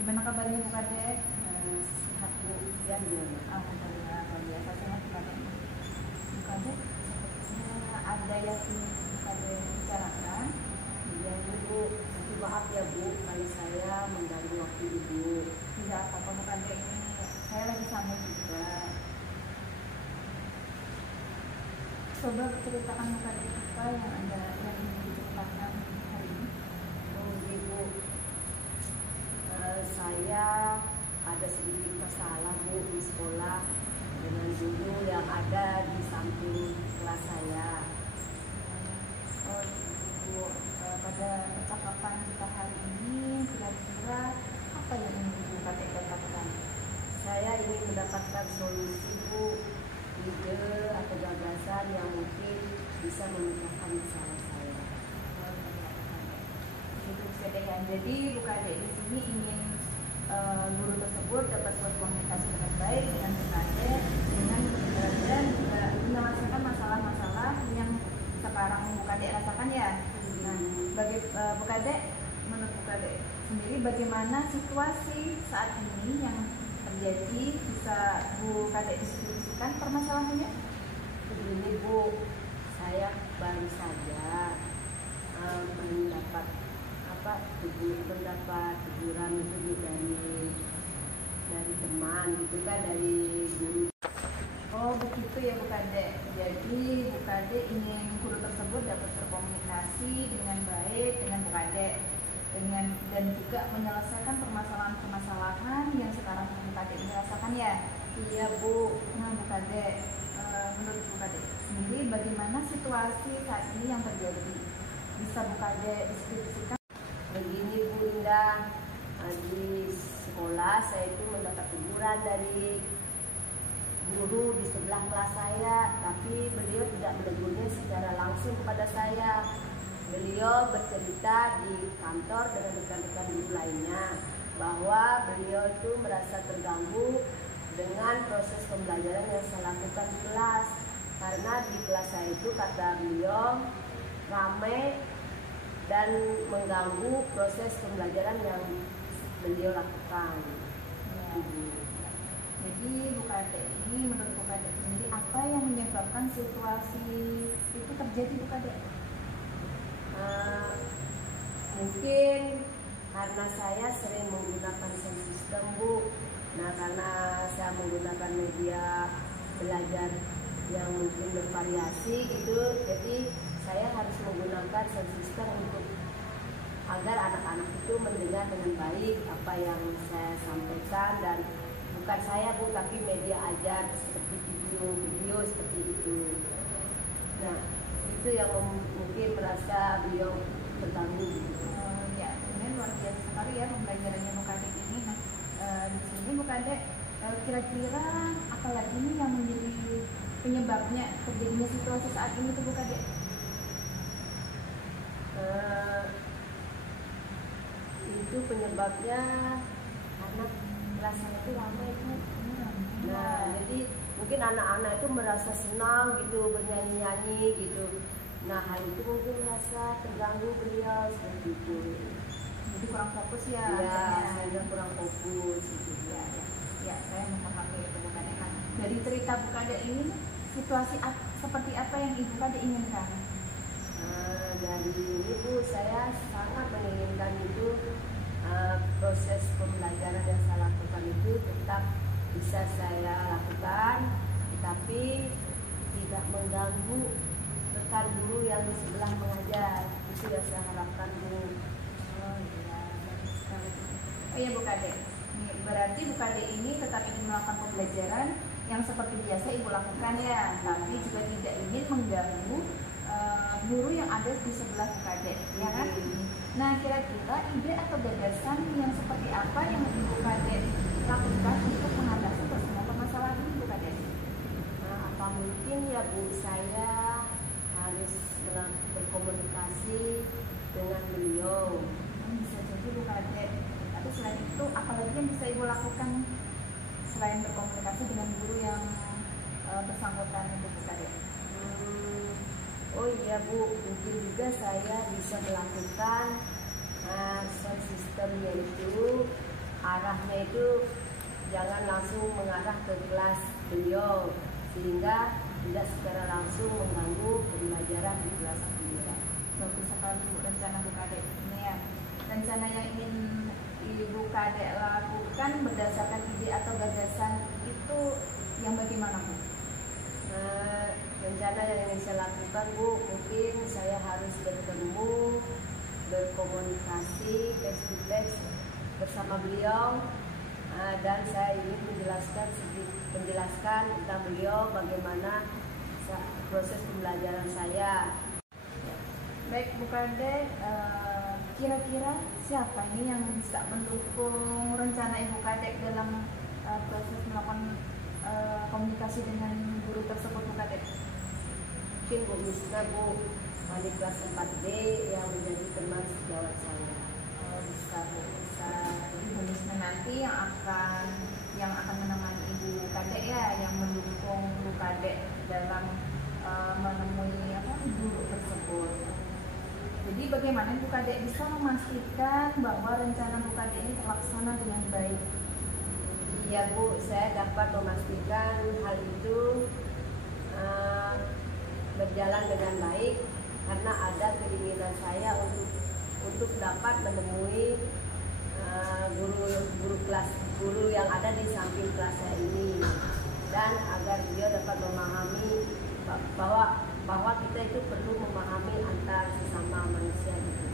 Gimana kabarnya Bu Kadek? Sehat Bu. Ya gimana? Alhamdulillah, luar biasa sehat Bu Kadek. Bu Kadek, sepertinya ada yang ingin Bu Kadek bicarakan. Iya Bu. Tapi maaf ya Bu, kalau saya mengganggu waktu Ibu. Tidak apa-apa Bu Kadek, ini saya lagi santai juga. Coba ceritakan Bu Kadek apa yang ingin diceritakan hari ini. Oh Ibu, saya ada sedikit masalah Bu di sekolah dengan guru yang ada di samping kelas saya. Oh Bu, pada percakapan kita hari ini kira-kira apa yang ingin Bu Kadek dapatkan? Saya ingin mendapatkan solusi Bu, ide atau gagasan yang mungkin bisa memecahkan masalah saya. Itu kesedaran. Jadi Bu Kadek di sini ingin guru tersebut dapat berkomunikasi dengan baik dengan Bu Kadek, dan juga menyelesaikan masalah-masalah yang sekarang Bu Kadek rasakan ya. Nah, bagi Bu Kadek, menurut Bu Kadek sendiri bagaimana situasi saat ini yang terjadi, bisa Bu Kadek diskusikan permasalahannya? Begini Bu, saya baru saja mendapat teguran itu dari teman gitu kan, dari guru. Oh begitu ya Bu Kadek. Jadi Bu Kadek ingin guru tersebut dapat berkomunikasi dengan baik dengan Bu Kadek, dan juga menyelesaikan permasalahan-permasalahan yang sekarang Bu Kadek rasakan ya. Iya Bu. Nah Bu Kadek, menurut Bu Kadek sendiri bagaimana situasi saat ini yang terjadi? Bisa Bu Kadek diskusikan? Begini Bu Indah, di sekolah saya itu mendapat teguran dari guru di sebelah kelas saya, tapi beliau tidak menegurnya secara langsung kepada saya. Beliau bercerita di kantor dengan rekan-rekan guru lainnya bahwa beliau itu merasa terganggu dengan proses pembelajaran yang saya lakukan di kelas, karena di kelas saya itu kata beliau ramai dan mengganggu proses pembelajaran yang beliau lakukan. Ya. Jadi Bu Kadek ini, menurut Bu Kadek sendiri apa yang menyebabkan situasi itu terjadi Bu Kadek? Mungkin karena saya sering menggunakan sound system Bu. Nah, karena saya menggunakan media belajar yang mungkin bervariasi gitu, jadi saya harus menggunakan sound system untuk agar anak-anak itu mendengar dengan baik apa yang saya sampaikan, dan bukan saya Bu, tapi media ajar seperti video seperti itu. Nah, itu yang mungkin merasa beliau terganggu. Ya, ini luar biasa sekali ya pembelajarannya Bu Kadek ini. Nah, di sini Bu Kadek, kira-kira apa lagi nih yang menjadi penyebabnya terjadinya situasi saat ini tuh Bu Kadek? Itu penyebabnya karena rasanya itu lama itu. Nah, jadi mungkin anak-anak itu merasa senang gitu bernyanyi-nyanyi gitu. Nah, hal itu mungkin merasa terganggu beliau seperti itu. Jadi kurang fokus ya? Ya, saya kurang fokus gitu. Ya, saya memahami itu Bu Kadek. Nah, dari cerita Bu Kadek ini situasi seperti apa yang Ibu Kadek inginkan? Dari ini Bu, saya sangat menginginkan itu proses pembelajaran yang saya lakukan itu tetap bisa saya lakukan, tetapi tidak mengganggu rekan guru yang di sebelah mengajar. Itu yang saya harapkan Bu. Oh iya, bagus sekali. Oh iya Bu Kadek, berarti Bu Kadek ini tetap ingin melakukan pembelajaran yang seperti biasa Ibu lakukan ya, tapi juga tidak ingin mengganggu guru yang ada di sebelah Bu Kadek, ya kan? Nah, kira-kira ide atau gagasan yang seperti apa yang Ibu Kadek lakukan untuk mengatasi semua permasalahan ini Bu Kadek? Nah, apa mungkin ya Bu, saya harus berkomunikasi dengan beliau. Bisa jadi Bu Kadek. Tapi selain itu, apalagi yang bisa Ibu lakukan selain berkomunikasi dengan guru yang bersangkutan Bu Kadek? Oh iya Bu, mungkin juga saya bisa melakukan sound system, yaitu arahnya itu jangan langsung mengarah ke kelas beliau, sehingga tidak secara langsung mengganggu pembelajaran di kelas beliau. Bagus sekali Bu rencana Bu Kadek ini ya. Rencana yang ingin Ibu Kadek lakukan berdasarkan ide atau gagasan itu yang bagaimana Bu? Rencana yang ingin saya lakukan Bu, mungkin saya harus bertemu, berkomunikasi face to face bersama beliau, dan saya ingin menjelaskan tentang beliau bagaimana proses pembelajaran saya. Baik Bu Kadek, kira-kira siapa ini yang bisa mendukung rencana Ibu Kadek dalam proses melakukan komunikasi dengan guru tersebut Bu Kadek? Mungkin Bu Misna Bu, di kelas 4D yang menjadi teman sejawat saya. Bisa Bu, bisa. Jadi Bu Misna nanti yang akan menemani Ibu Kadek ya, yang mendukung Bu Kadek dalam menemui guru tersebut. Jadi bagaimana Bu Kadek bisa memastikan bahwa rencana Bu Kadek ini terlaksana dengan baik? Iya Bu, saya dapat memastikan hal itu berjalan dengan baik karena ada keinginan saya untuk dapat menemui guru yang ada di samping kelas saya ini, dan agar dia dapat memahami bahwa kita itu perlu memahami antar sesama manusia gitu.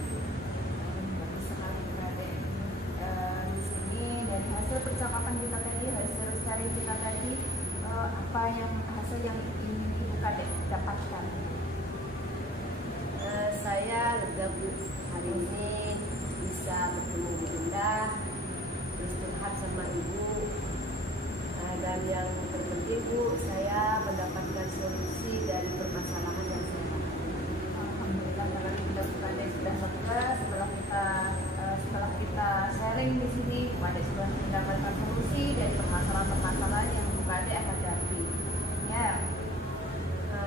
Bagus sekali Bu Kadek. Di sini dari hasil percakapan kita tadi, hasil sharing kita tadi, apa yang hasil yang ingin Ibu Kadek dapatkan? Saya lega Bu, hari ini bisa bertemu Bu Indah, terus curhat sama Ibu, dan yang terpenting Bu, saya mendapatkan solusi dari permasalahan yang saya hadapi. Alhamdulillah, karena Bu Kadek sudah lega setelah kita sharing di sini, Bu Kadek sudah mendapatkan solusi dari permasalahan-permasalahan yang Bu Kadek hadapi. Ya.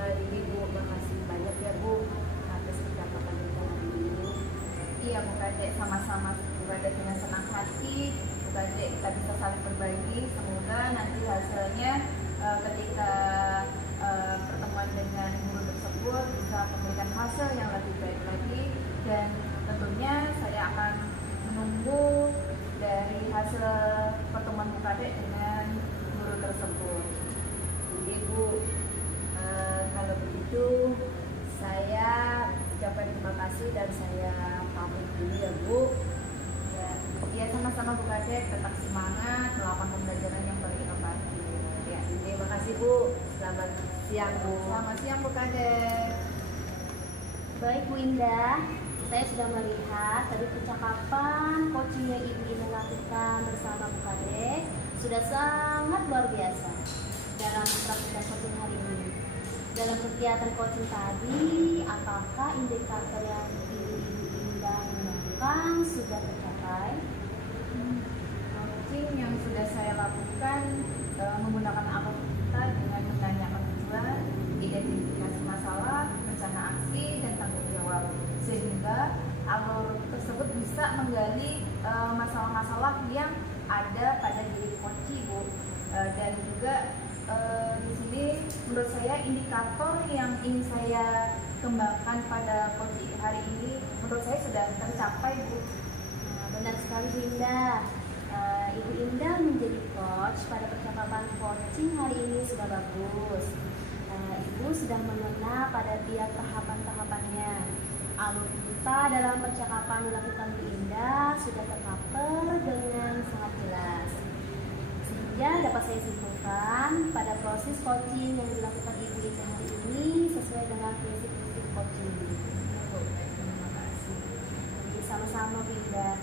Ini Bu, makasih banyak ya Bu atas percakapan kita hari ini. Iya Bu Kadek, sama-sama Bu Kadek dengan senang hati. Bu Kadek kita bisa saling berbagi. Semoga nanti hasilnya ketika pertemuan dengan guru tersebut bisa memberikan hasil yang lebih baik lagi, dan tentunya saya akan menunggu dari hasil pertemuan Bu Kadek dengan guru tersebut. Jadi Bu, kalau begitu saya ucapkan terima kasih dan saya pamit. pamit dulu ya Bu. Ya sama-sama Bu Kadek, tetap semangat melakukan pembelajaran yang berinovatif. Ya, terima kasih Bu. Selamat siang Bu. Selamat siang Bu Kadek. Baik Bu Indah, saya sudah melihat tadi percakapan coaching yang Ibu Indah lakukan bersama Bu Kadek sudah sangat luar biasa dalam praktek coaching hari ini. Dalam kegiatan coaching tadi, apakah indikator yang Ibu Indah lakukan sudah tercapai? Coaching yang sudah saya lakukan menggunakan alur kita dengan menanyakan tujuan, identifikasi masalah, rencana aksi, dan tanggung jawab, sehingga alur tersebut bisa menggali masalah-masalah yang ada pada diri coaching Bu. Dan juga di sini menurut saya indikator yang ingin saya kembangkan pada coaching hari ini menurut saya sudah tercapai Bu. Benar sekali Bu Indah. Ibu Indah menjadi coach pada percakapan coaching hari ini sudah bagus. Ibu sudah mengenal pada tiap tahapan-tahapannya. Alur kita dalam percakapan dilakukan Bu Indah sudah tercover dengan sangat jelas. Sehingga dapat saya simpulkan pada proses coaching yang dilakukan Ibu Indah hari ini sesuai dengan prinsip-prinsip coaching. Terima kasih. Jadi sama-sama Bu Indah.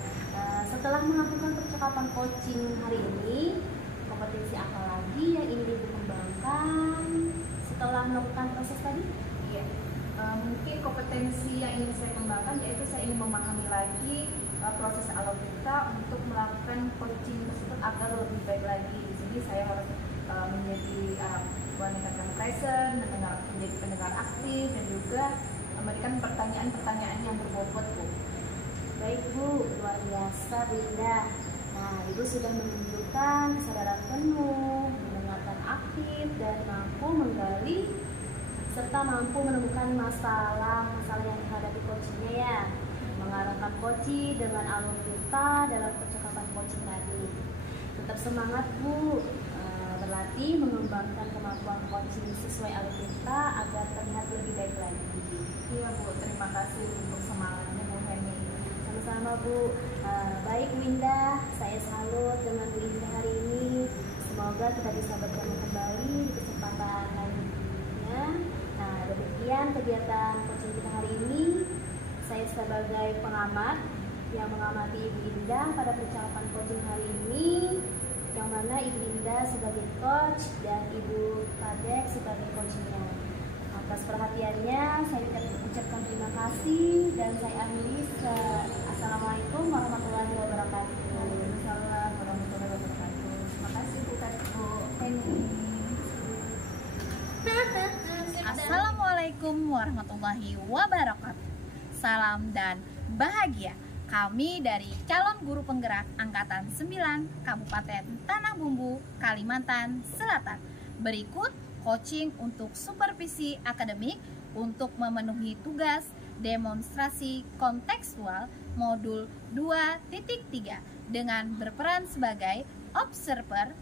Setelah melakukan percakapan coaching hari ini, kompetensi apa lagi yang ingin Ibu kembangkan setelah melakukan proses tadi? Iya, mungkin kompetensi yang ingin saya kembangkan yaitu saya ingin memahami lagi proses alur kita untuk melakukan coaching tersebut agar lebih baik lagi. Di sini saya harus menjadi meningkatkan present, menjadi pendengar aktif, dan juga memberikan pertanyaan-pertanyaan yang berbobot Bu. Baik Bu, luar biasa Bu Indah. Nah, Ibu sudah menunjukkan kesadaran penuh, mendengarkan aktif, dan mampu menggali serta mampu menemukan masalah-masalah yang dihadapi coachingnya ya. Mengarahkan coaching dengan alur kita dalam percakapan coaching tadi. Tetap semangat Bu, berlatih mengembangkan kemampuan coaching sesuai alur kita agar terlihat lebih baik lagi. Iya Bu, terima kasih untuk semangatnya Bu Heni. Sama-sama Bu. Baik Bu Indah, saya salut dengan Bu Indah hari ini. Semoga kita bisa bertemu kembali di kesempatan lainnya. Nah, demikian kegiatan coaching kita hari ini. Saya sebagai pengamat yang mengamati Ibu Indah pada percakapan coaching hari ini, yang mana Ibu Indah sebagai coach dan Ibu Kadek sebagai coachnya. Atas perhatiannya saya ucapkan terima kasih dan saya akhiri. Assalamualaikum warahmatullahi wabarakatuh. Waalaikumsalam warahmatullahi wabarakatuh. Terima kasih Bu Heni. Assalamualaikum warahmatullahi wabarakatuh. Salam dan bahagia. Kami dari calon guru penggerak Angkatan 9 Kabupaten Tanah Bumbu, Kalimantan Selatan. Berikut coaching untuk supervisi akademik untuk memenuhi tugas demonstrasi kontekstual modul 2.3 dengan berperan sebagai observer,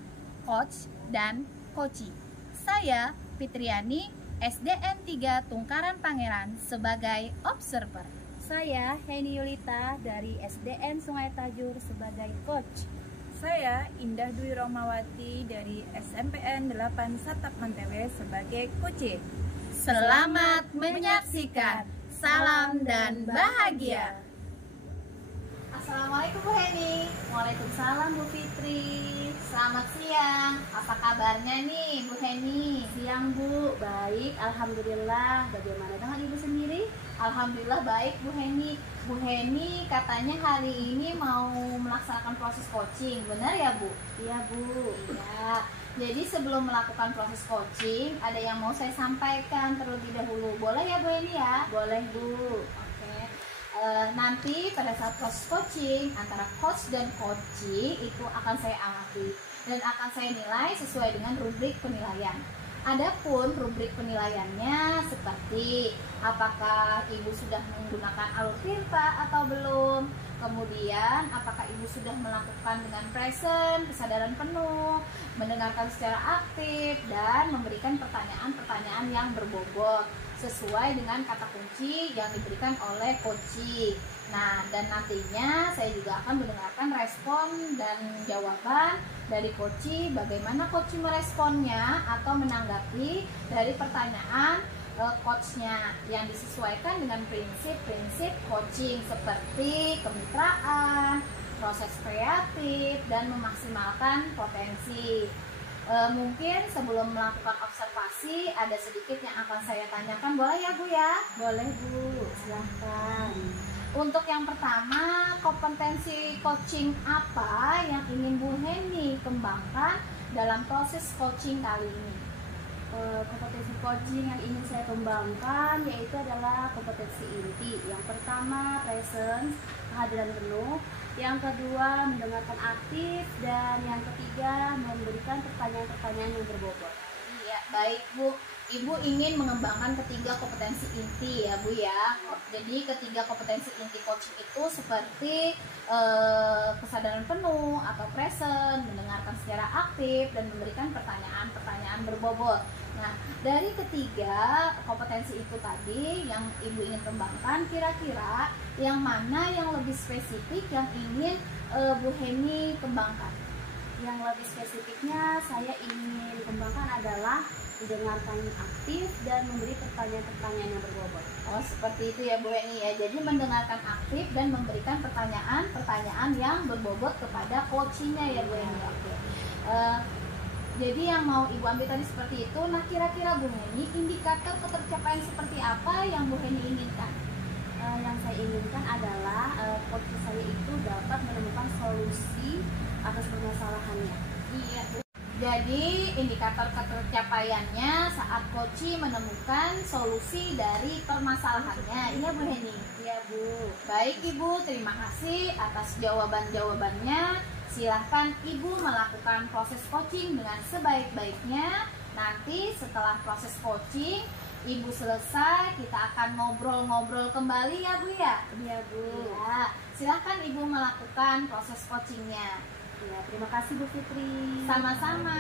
coach, dan coachee. Saya Fitriani, SDN 3 Tungkaran Pangeran sebagai observer. Saya Heni Yulita dari SDN Sungai Tajur sebagai coach. Saya Indah Dwi Romawati dari SMPN 8 Satap Mantewe sebagai coach. Selamat menyaksikan. Salam dan bahagia. Assalamualaikum Bu Heni. Waalaikumsalam Bu Fitri. Selamat siang. Apa kabarnya nih Bu Heni? Siang Bu, baik alhamdulillah. Bagaimana dengan Ibu sendiri? Alhamdulillah baik Bu Heni. Bu Heni katanya hari ini mau melaksanakan proses coaching, benar ya Bu? Iya Bu. Iya. Jadi sebelum melakukan proses coaching, ada yang mau saya sampaikan terlebih dahulu. Boleh ya Bu Heni ya? Boleh Bu. Oke. Nanti pada saat proses coaching antara coach dan coachee itu akan saya amati dan akan saya nilai sesuai dengan rubrik penilaian. Adapun rubrik penilaiannya seperti apakah Ibu sudah menggunakan alur tirta atau belum, kemudian apakah Ibu sudah melakukan dengan present, kesadaran penuh, mendengarkan secara aktif, dan memberikan pertanyaan-pertanyaan yang berbobot. sesuai dengan kata kunci yang diberikan oleh coaching. Nah, dan nantinya saya juga akan mendengarkan respon dan jawaban dari coaching, bagaimana coaching meresponnya atau menanggapi dari pertanyaan coachnya yang disesuaikan dengan prinsip-prinsip coaching seperti kemitraan, proses kreatif, dan memaksimalkan potensi. Mungkin sebelum melakukan observasi ada sedikit yang akan saya tanyakan, boleh ya Bu ya? Boleh Bu, silahkan. Untuk yang pertama, kompetensi coaching apa yang ingin Bu Heni kembangkan dalam proses coaching kali ini? Kompetensi coaching yang ingin saya kembangkan yaitu adalah kompetensi inti. Yang pertama, presence, kehadiran penuh. Yang kedua, mendengarkan aktif. Dan yang ketiga, memberikan pertanyaan-pertanyaan yang berbobot. Iya, baik Bu. Ibu ingin mengembangkan ketiga kompetensi inti ya Bu ya. Jadi ketiga kompetensi inti coaching itu seperti kesadaran penuh atau present, mendengarkan secara aktif, dan memberikan pertanyaan-pertanyaan berbobot. Nah, dari ketiga kompetensi itu tadi yang Ibu ingin kembangkan, kira-kira yang mana yang lebih spesifik yang ingin Bu Heni kembangkan? Yang lebih spesifiknya saya ingin kembangkan adalah mendengarkan aktif dan memberi pertanyaan-pertanyaan yang berbobot. Oh, seperti itu ya Bu Heni ya. Jadi mendengarkan aktif dan memberikan pertanyaan-pertanyaan yang berbobot kepada coachingnya ya Bu Heni. Oke. Jadi yang mau Ibu ambil tadi seperti itu. Nah, kira-kira Bu Heni, indikator ketercapaian seperti apa yang Bu Heni inginkan? Yang saya inginkan adalah coach saya itu dapat menemukan solusi atas permasalahannya. Iya. Jadi indikator ketercapaiannya saat coach menemukan solusi dari permasalahannya. Iya Bu Heni? Iya Bu. Baik Ibu, terima kasih atas jawaban-jawabannya. Silahkan Ibu melakukan proses coaching dengan sebaik-baiknya. Nanti setelah proses coaching Ibu selesai, kita akan ngobrol-ngobrol kembali ya Bu ya? Iya Bu. Ya, silahkan Ibu melakukan proses coachingnya. Ya, terima kasih Bu Fitri. Sama-sama.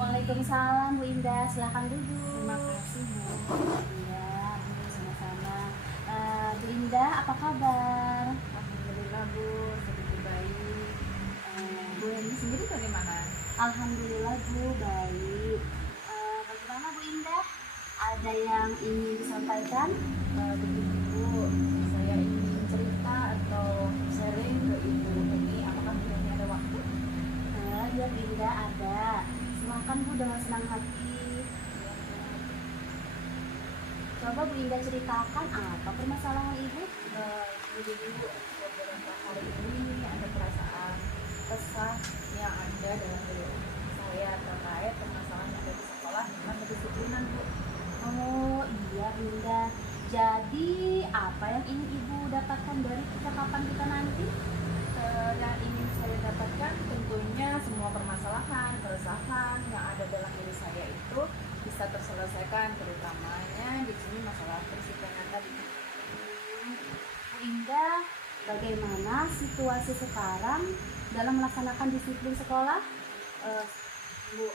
Waalaikumsalam Bu Indah, silahkan duduk. Terima kasih Bu. Iya, sama-sama. Bu Indah, apa kabar? Alhamdulillah Bu, sedikit baik. Bu Heni sendiri bagaimana? Alhamdulillah Bu, baik. Bagaimana Bu Indah? Ada yang ingin disampaikan? Begini Bu, saya ingin cerita atau sharing ke Ibu Heni. Apakah Bu Heni ada waktu? Ya Bu Indah, ada. Silahkan Bu dengan senang hati. Coba Bu Indah ceritakan apa permasalahan Ibu? Begini Bu, beberapa hari ini ada perasaan kesah yang ada dalam diri saya terkait permasalahan yang ada di sekolah dengan kedisiplinan Bu. Oh iya Bu Indah. Jadi apa yang ingin Ibu dapatkan dari percakapan kita nanti? Yang ingin saya dapatkan tentunya semua permasalahan, keresahan yang ada dalam diri saya itu bisa terselesaikan, terutamanya di sini masalah kedisiplinan tadi. Bu Indah, bagaimana situasi sekarang dalam melaksanakan disiplin sekolah? Bu,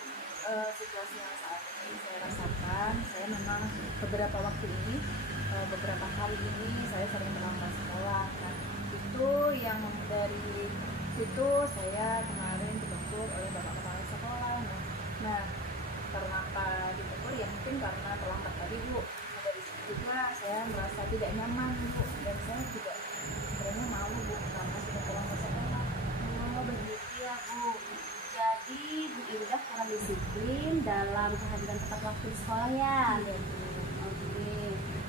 situasi yang saat ini saya rasakan, saya memang beberapa waktu ini, beberapa hari ini saya sering terlambat sekolah. Nah, itu yang dari situ saya kemarin ditegur oleh Bapak Kepala Sekolah. Nah, kenapa ditegur? Ya mungkin karena terlambat tadi Bu. Nah, dari situ juga saya merasa tidak nyaman Bu, dan saya juga sebenarnya malu Bu karena sudah terlambat sekolah. Oh begitu ya Bu. Jadi Bu Indah kurang disiplin dalam kehadiran tepat waktu di sekolah ya. Iya Bu. Oke.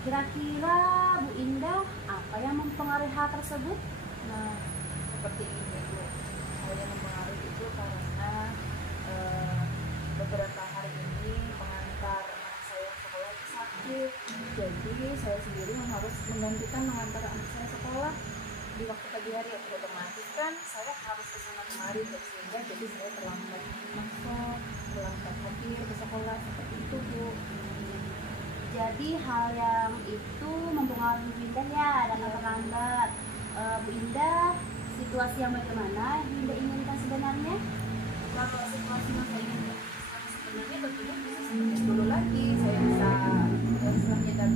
Kira-kira Bu Indah apa yang mempengaruhi hal tersebut? Nah, seperti ini Bu, hal yang mempengaruhi itu karena beberapa hari ini pengantar anak saya sekolah itu sakit. Jadi saya sendiri yang harus menggantikan mengantar anak saya sekolah di waktu pagi hari. Otomatis kan saya harus kesana kemari, sehingga jadi saya terlambat masuk, terlambat hadir ke sekolah, seperti itu Bu. Jadi hal yang itu mempengaruhi Bu Indah ya dan terlambat. Bu Indah, situasi yang bagaimana yang Bu Indah inginkan sebenarnya? Kalau situasi yang saya inginkan sebenarnya tentunya bisa seperti dulu lagi. Saya bisa menghindar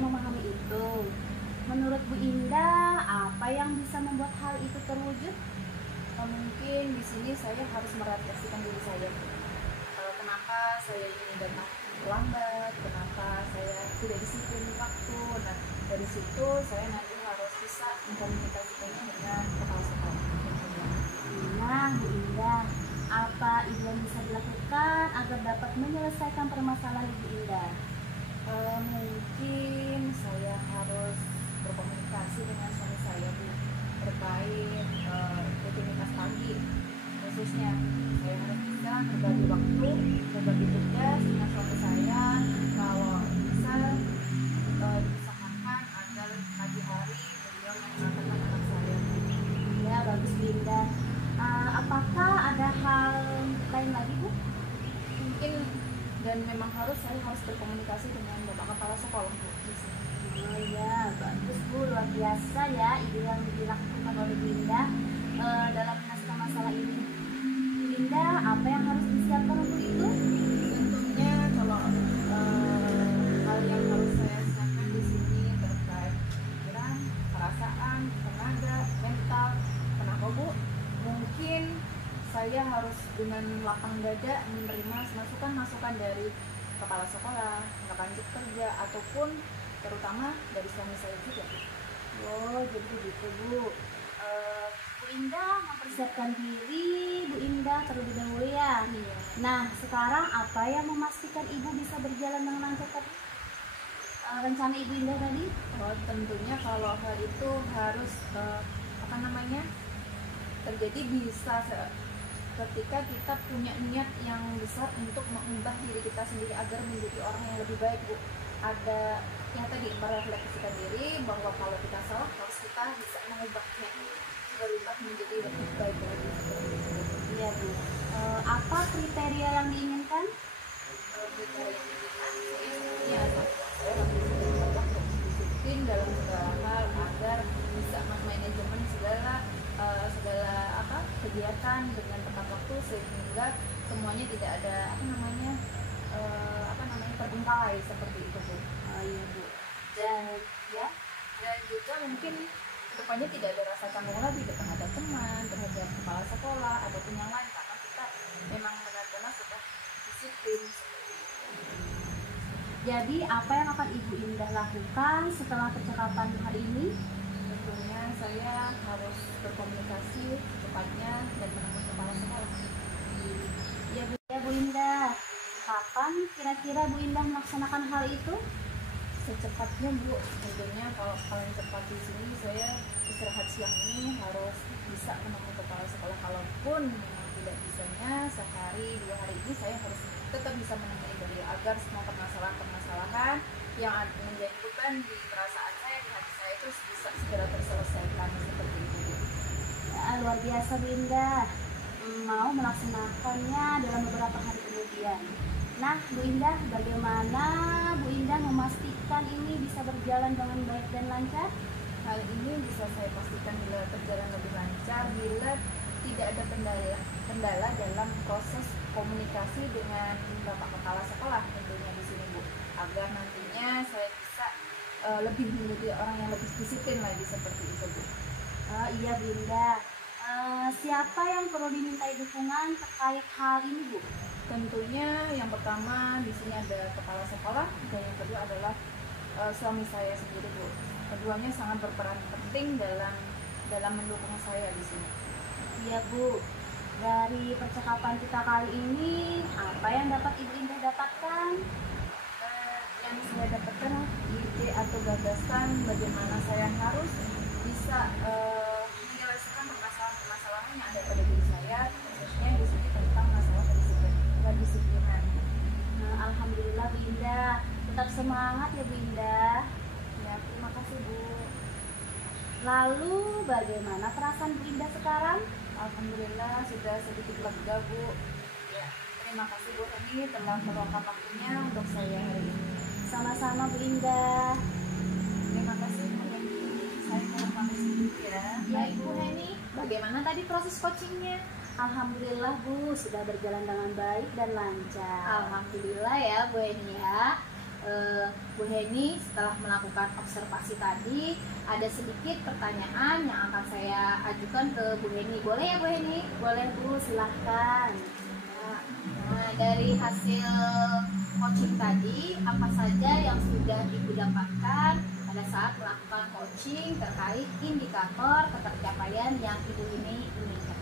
memahami itu. Menurut Bu Indah, apa yang bisa membuat hal itu terwujud? Mungkin di sini saya harus merefleksikan diri saya. Kenapa saya ini datang lambat, kenapa saya tidak disiplin di waktu. Nah, dari situ saya nanti harus bisa mengkomunikasikannya dengan kepala sekolah. Nah, Bu Indah, apa Ibu yang bisa dilakukan agar dapat menyelesaikan permasalahan Ibu Indah? Mungkin saya harus berkomunikasi dengan suami saya, Bu, terkait rutinitas pagi. Khususnya saya harus bisa berbagi waktu, berbagi tugas dengan suami saya. Kalau bisa diusahakan agar pagi hari beliau yang mengantarkan anak saya. Ya, bagus Bu Indah. Apakah ada hal lain lagi, Bu? Mungkin dan memang saya harus berkomunikasi dengan bapak kepala sekolah, Bu. Oh ya, bagus Bu, luar biasa ya ide yang dilakukan oleh Bu Indah dalam menyelesaikan masalah ini. Bu Indah, apa yang harus disiapkan untuk itu? Tentunya kalau hal yang harus saya siapkan di sini terkait pikiran, perasaan, tenaga, mental. Kenapa, Bu? Mungkin saya harus dengan lapang dada menerima masukan-masukan dari kepala sekolah, rekan kerja, ataupun terutama dari suami saya juga. Oh, jadi begitu Bu. Bu Indah mempersiapkan diri, Bu Indah terlebih dahulu ya. Iya. Nah, sekarang apa yang memastikan Ibu bisa berjalan dengan lancar tadi? Rencana Ibu Indah tadi? Oh, tentunya kalau hal itu harus terjadi bisa ketika kita punya niat yang besar untuk mengubah diri kita sendiri agar menjadi orang yang lebih baik, Bu. Ada yang tadi merefleksikan diri bahwa kalau kita salah harus kita bisa mengubahnya, berubah menjadi lebih baik lagi. Iya Bu. Apa kriteria yang diinginkan? Ya, saya harus disiplin dalam segala hal agar bisa manajemen segala kegiatan dengan tepat waktu sehingga semuanya tidak ada terbengkalai seperti itu, Bu. Iya Bu. Dan juga mungkin kedepannya tidak ada rasa canggung lagi terhadap teman, terhadap kepala sekolah ataupun yang lain karena kita memang benar-benar sudah disiplin. Jadi apa yang akan Ibu Indah lakukan setelah percakapan hari ini? Tentunya saya harus berkomunikasi secepatnya dan menemui kepala sekolah. Ya Bu Indah. Kapan kira-kira Bu Indah melaksanakan hal itu? Secepatnya, Bu. Tentunya kalau paling cepat di sini saya istirahat siang ini harus bisa menemui kepala sekolah. Kalaupun memang tidak bisanya sehari 2 hari ini saya harus tetap bisa menemui beliau agar semua permasalahan yang menjadi beban di perasaan saya, di hati saya itu bisa segera terselesaikan seperti itu. Ya, luar biasa Bu Indah. Mau melaksanakannya dalam beberapa hari kemudian. Nah, Bu Indah, bagaimana Bu Indah memastikan ini bisa berjalan dengan baik dan lancar? Hal ini bisa saya pastikan bila berjalan lebih lancar bila tidak ada kendala dalam proses komunikasi dengan Bapak Kepala Sekolah tentunya di sini, Bu, agar nantinya saya bisa lebih menjadi orang yang lebih disiplin lagi seperti itu, Bu. Iya Bu Indah. Siapa yang perlu dimintai dukungan terkait hal ini, Bu? Tentunya yang pertama di sini ada kepala sekolah dan yang kedua adalah suami saya sendiri, Bu. Keduanya sangat berperan penting dalam mendukung saya di sini. Iya Bu. Dari percakapan kita kali ini, apa yang dapat Ibu Indah dapatkan? Yang saya dapatkan ide atau gagasan bagaimana saya harus bisa menyelesaikan permasalahan yang ada pada diri saya, khususnya di sini tentang masalah kedisiplinan. Alhamdulillah Bu Indah. Tetap semangat ya Bu Indah. Ya, terima kasih, Bu. Lalu bagaimana perasaan Bu Indah sekarang? Alhamdulillah sudah sedikit lega, Bu. Ya, terima kasih Bu Heni telah meluangkan waktunya untuk saya hari ini. Sama-sama Bu Indah. Terima kasih Bu Heni. Saya mau pamit dulu ya. Ya Ibu Heni, bagaimana tadi proses coachingnya? Alhamdulillah Bu, sudah berjalan dengan baik dan lancar. Alhamdulillah ya Bu Heni ya. Bu Heni setelah melakukan observasi tadi, ada sedikit pertanyaan yang akan saya ajukan ke Bu Heni. Boleh ya Bu Heni? Boleh Bu, silahkan. Nah, dari hasil coaching tadi, apa saja yang sudah Ibu dapatkan pada saat melakukan coaching terkait indikator ketercapaian yang Ibu ini inginkan?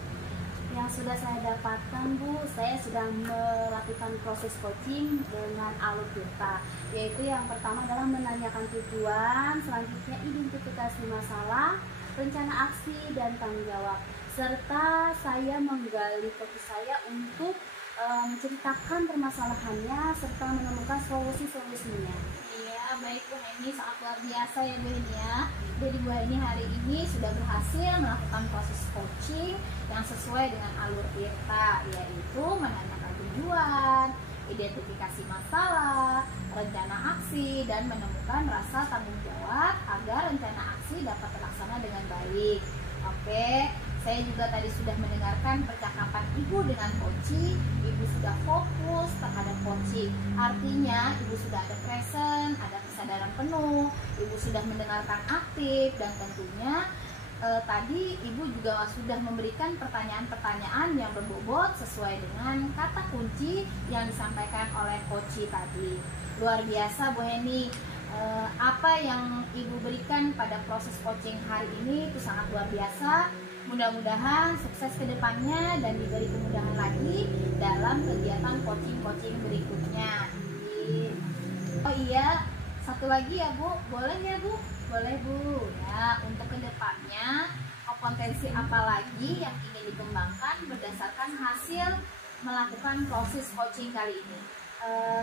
Yang sudah saya dapatkan Bu, saya sudah melakukan proses coaching dengan alur Tirta, yaitu yang pertama adalah menanyakan tujuan, selanjutnya identifikasi masalah, rencana aksi dan tanggung jawab, serta saya menggali fokus saya untuk menceritakan permasalahannya serta menemukan solusi-solusinya. Iya, baik Bu Heni, sangat luar biasa ya Bu Heni ya. Jadi Bu Heni hari ini sudah berhasil melakukan proses coaching yang sesuai dengan alur Tirta, yaitu menanyakan tujuan, identifikasi masalah, rencana aksi, dan menemukan rasa tanggung jawab agar rencana aksi dapat terlaksana dengan baik. Oke, saya juga tadi sudah mendengarkan percakapan Ibu dengan coaching. Ibu sudah fokus terhadap coaching. Artinya Ibu sudah ada present, ada kesadaran penuh. Ibu sudah mendengarkan aktif dan tentunya tadi Ibu juga sudah memberikan pertanyaan-pertanyaan yang berbobot sesuai dengan kata kunci yang disampaikan oleh coach tadi. Luar biasa Bu Heni. Apa yang Ibu berikan pada proses coaching hari ini itu sangat luar biasa. Mudah-mudahan sukses ke depannya dan diberi kemudahan lagi dalam kegiatan coaching-coaching berikutnya. Oh iya, satu lagi ya Bu, boleh ya Bu? Boleh Bu. Ya, untuk kedepannya kompetensi apa lagi yang ingin dikembangkan berdasarkan hasil melakukan proses coaching kali ini?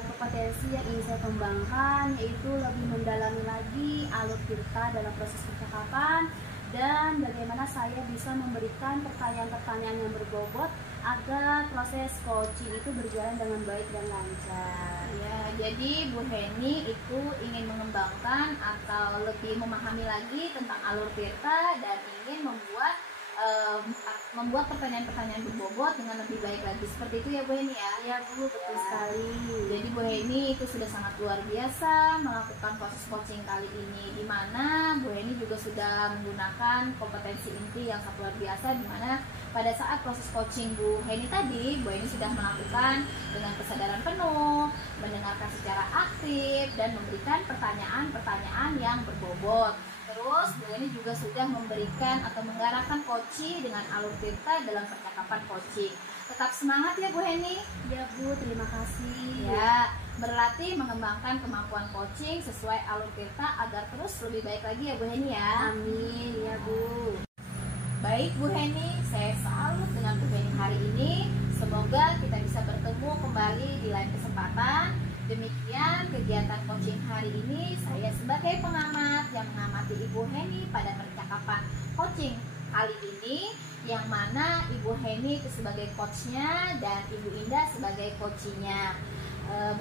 Kompetensi yang ingin saya kembangkan yaitu lebih mendalami lagi alur Tirta dalam proses percakapan dan bagaimana saya bisa memberikan pertanyaan-pertanyaan yang berbobot agar proses coaching itu berjalan dengan baik dan lancar. Ya, jadi Bu Heni itu ingin mengembangkan atau lebih memahami lagi tentang alur Tirta dan ingin membuat pertanyaan-pertanyaan berbobot dengan lebih baik lagi. Seperti itu ya Bu Heni ya? Ya Bu, betul sekali. Jadi Bu Heni itu sudah sangat luar biasa melakukan proses coaching kali ini, di mana Bu Heni juga sudah menggunakan kompetensi inti yang sangat luar biasa, di mana pada saat proses coaching Bu Heni tadi, Bu Heni sudah melakukan dengan kesadaran penuh, mendengarkan secara aktif dan memberikan pertanyaan-pertanyaan yang berbobot. Terus Bu Heni juga sudah memberikan atau menggarapkan coaching dengan alur Tirta dalam percakapan coaching. Tetap semangat ya Bu Heni. Ya Bu, terima kasih. Ya, berlatih mengembangkan kemampuan coaching sesuai alur Tirta agar terus lebih baik lagi ya Bu Heni ya. Amin ya Bu. Baik Bu Heni, saya salut dengan Bu Heni hari ini. Semoga kita bisa bertemu kembali di lain kesempatan. Demikian kegiatan coaching hari ini. Saya sebagai pengamat yang mengamati Ibu Heni pada percakapan coaching kali ini, yang mana Ibu Heni itu sebagai coachnya dan Ibu Indah sebagai coachingnya.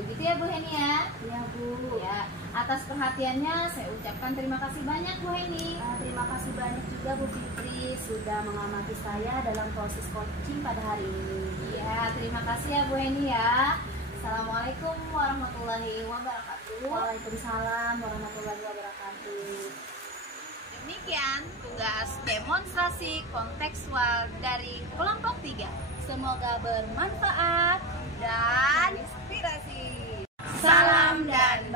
Begitu ya Bu Heni ya? Ya Bu. Ya, atas perhatiannya saya ucapkan terima kasih banyak Bu Heni. Terima kasih banyak juga Bu Fitri sudah mengamati saya dalam proses coaching pada hari ini. Ya, terima kasih ya Bu Heni ya. Assalamualaikum warahmatullahi wabarakatuh. Waalaikumsalam warahmatullahi wabarakatuh. Demikian tugas demonstrasi kontekstual dari kelompok 3. Semoga bermanfaat dan inspirasi. Salam dan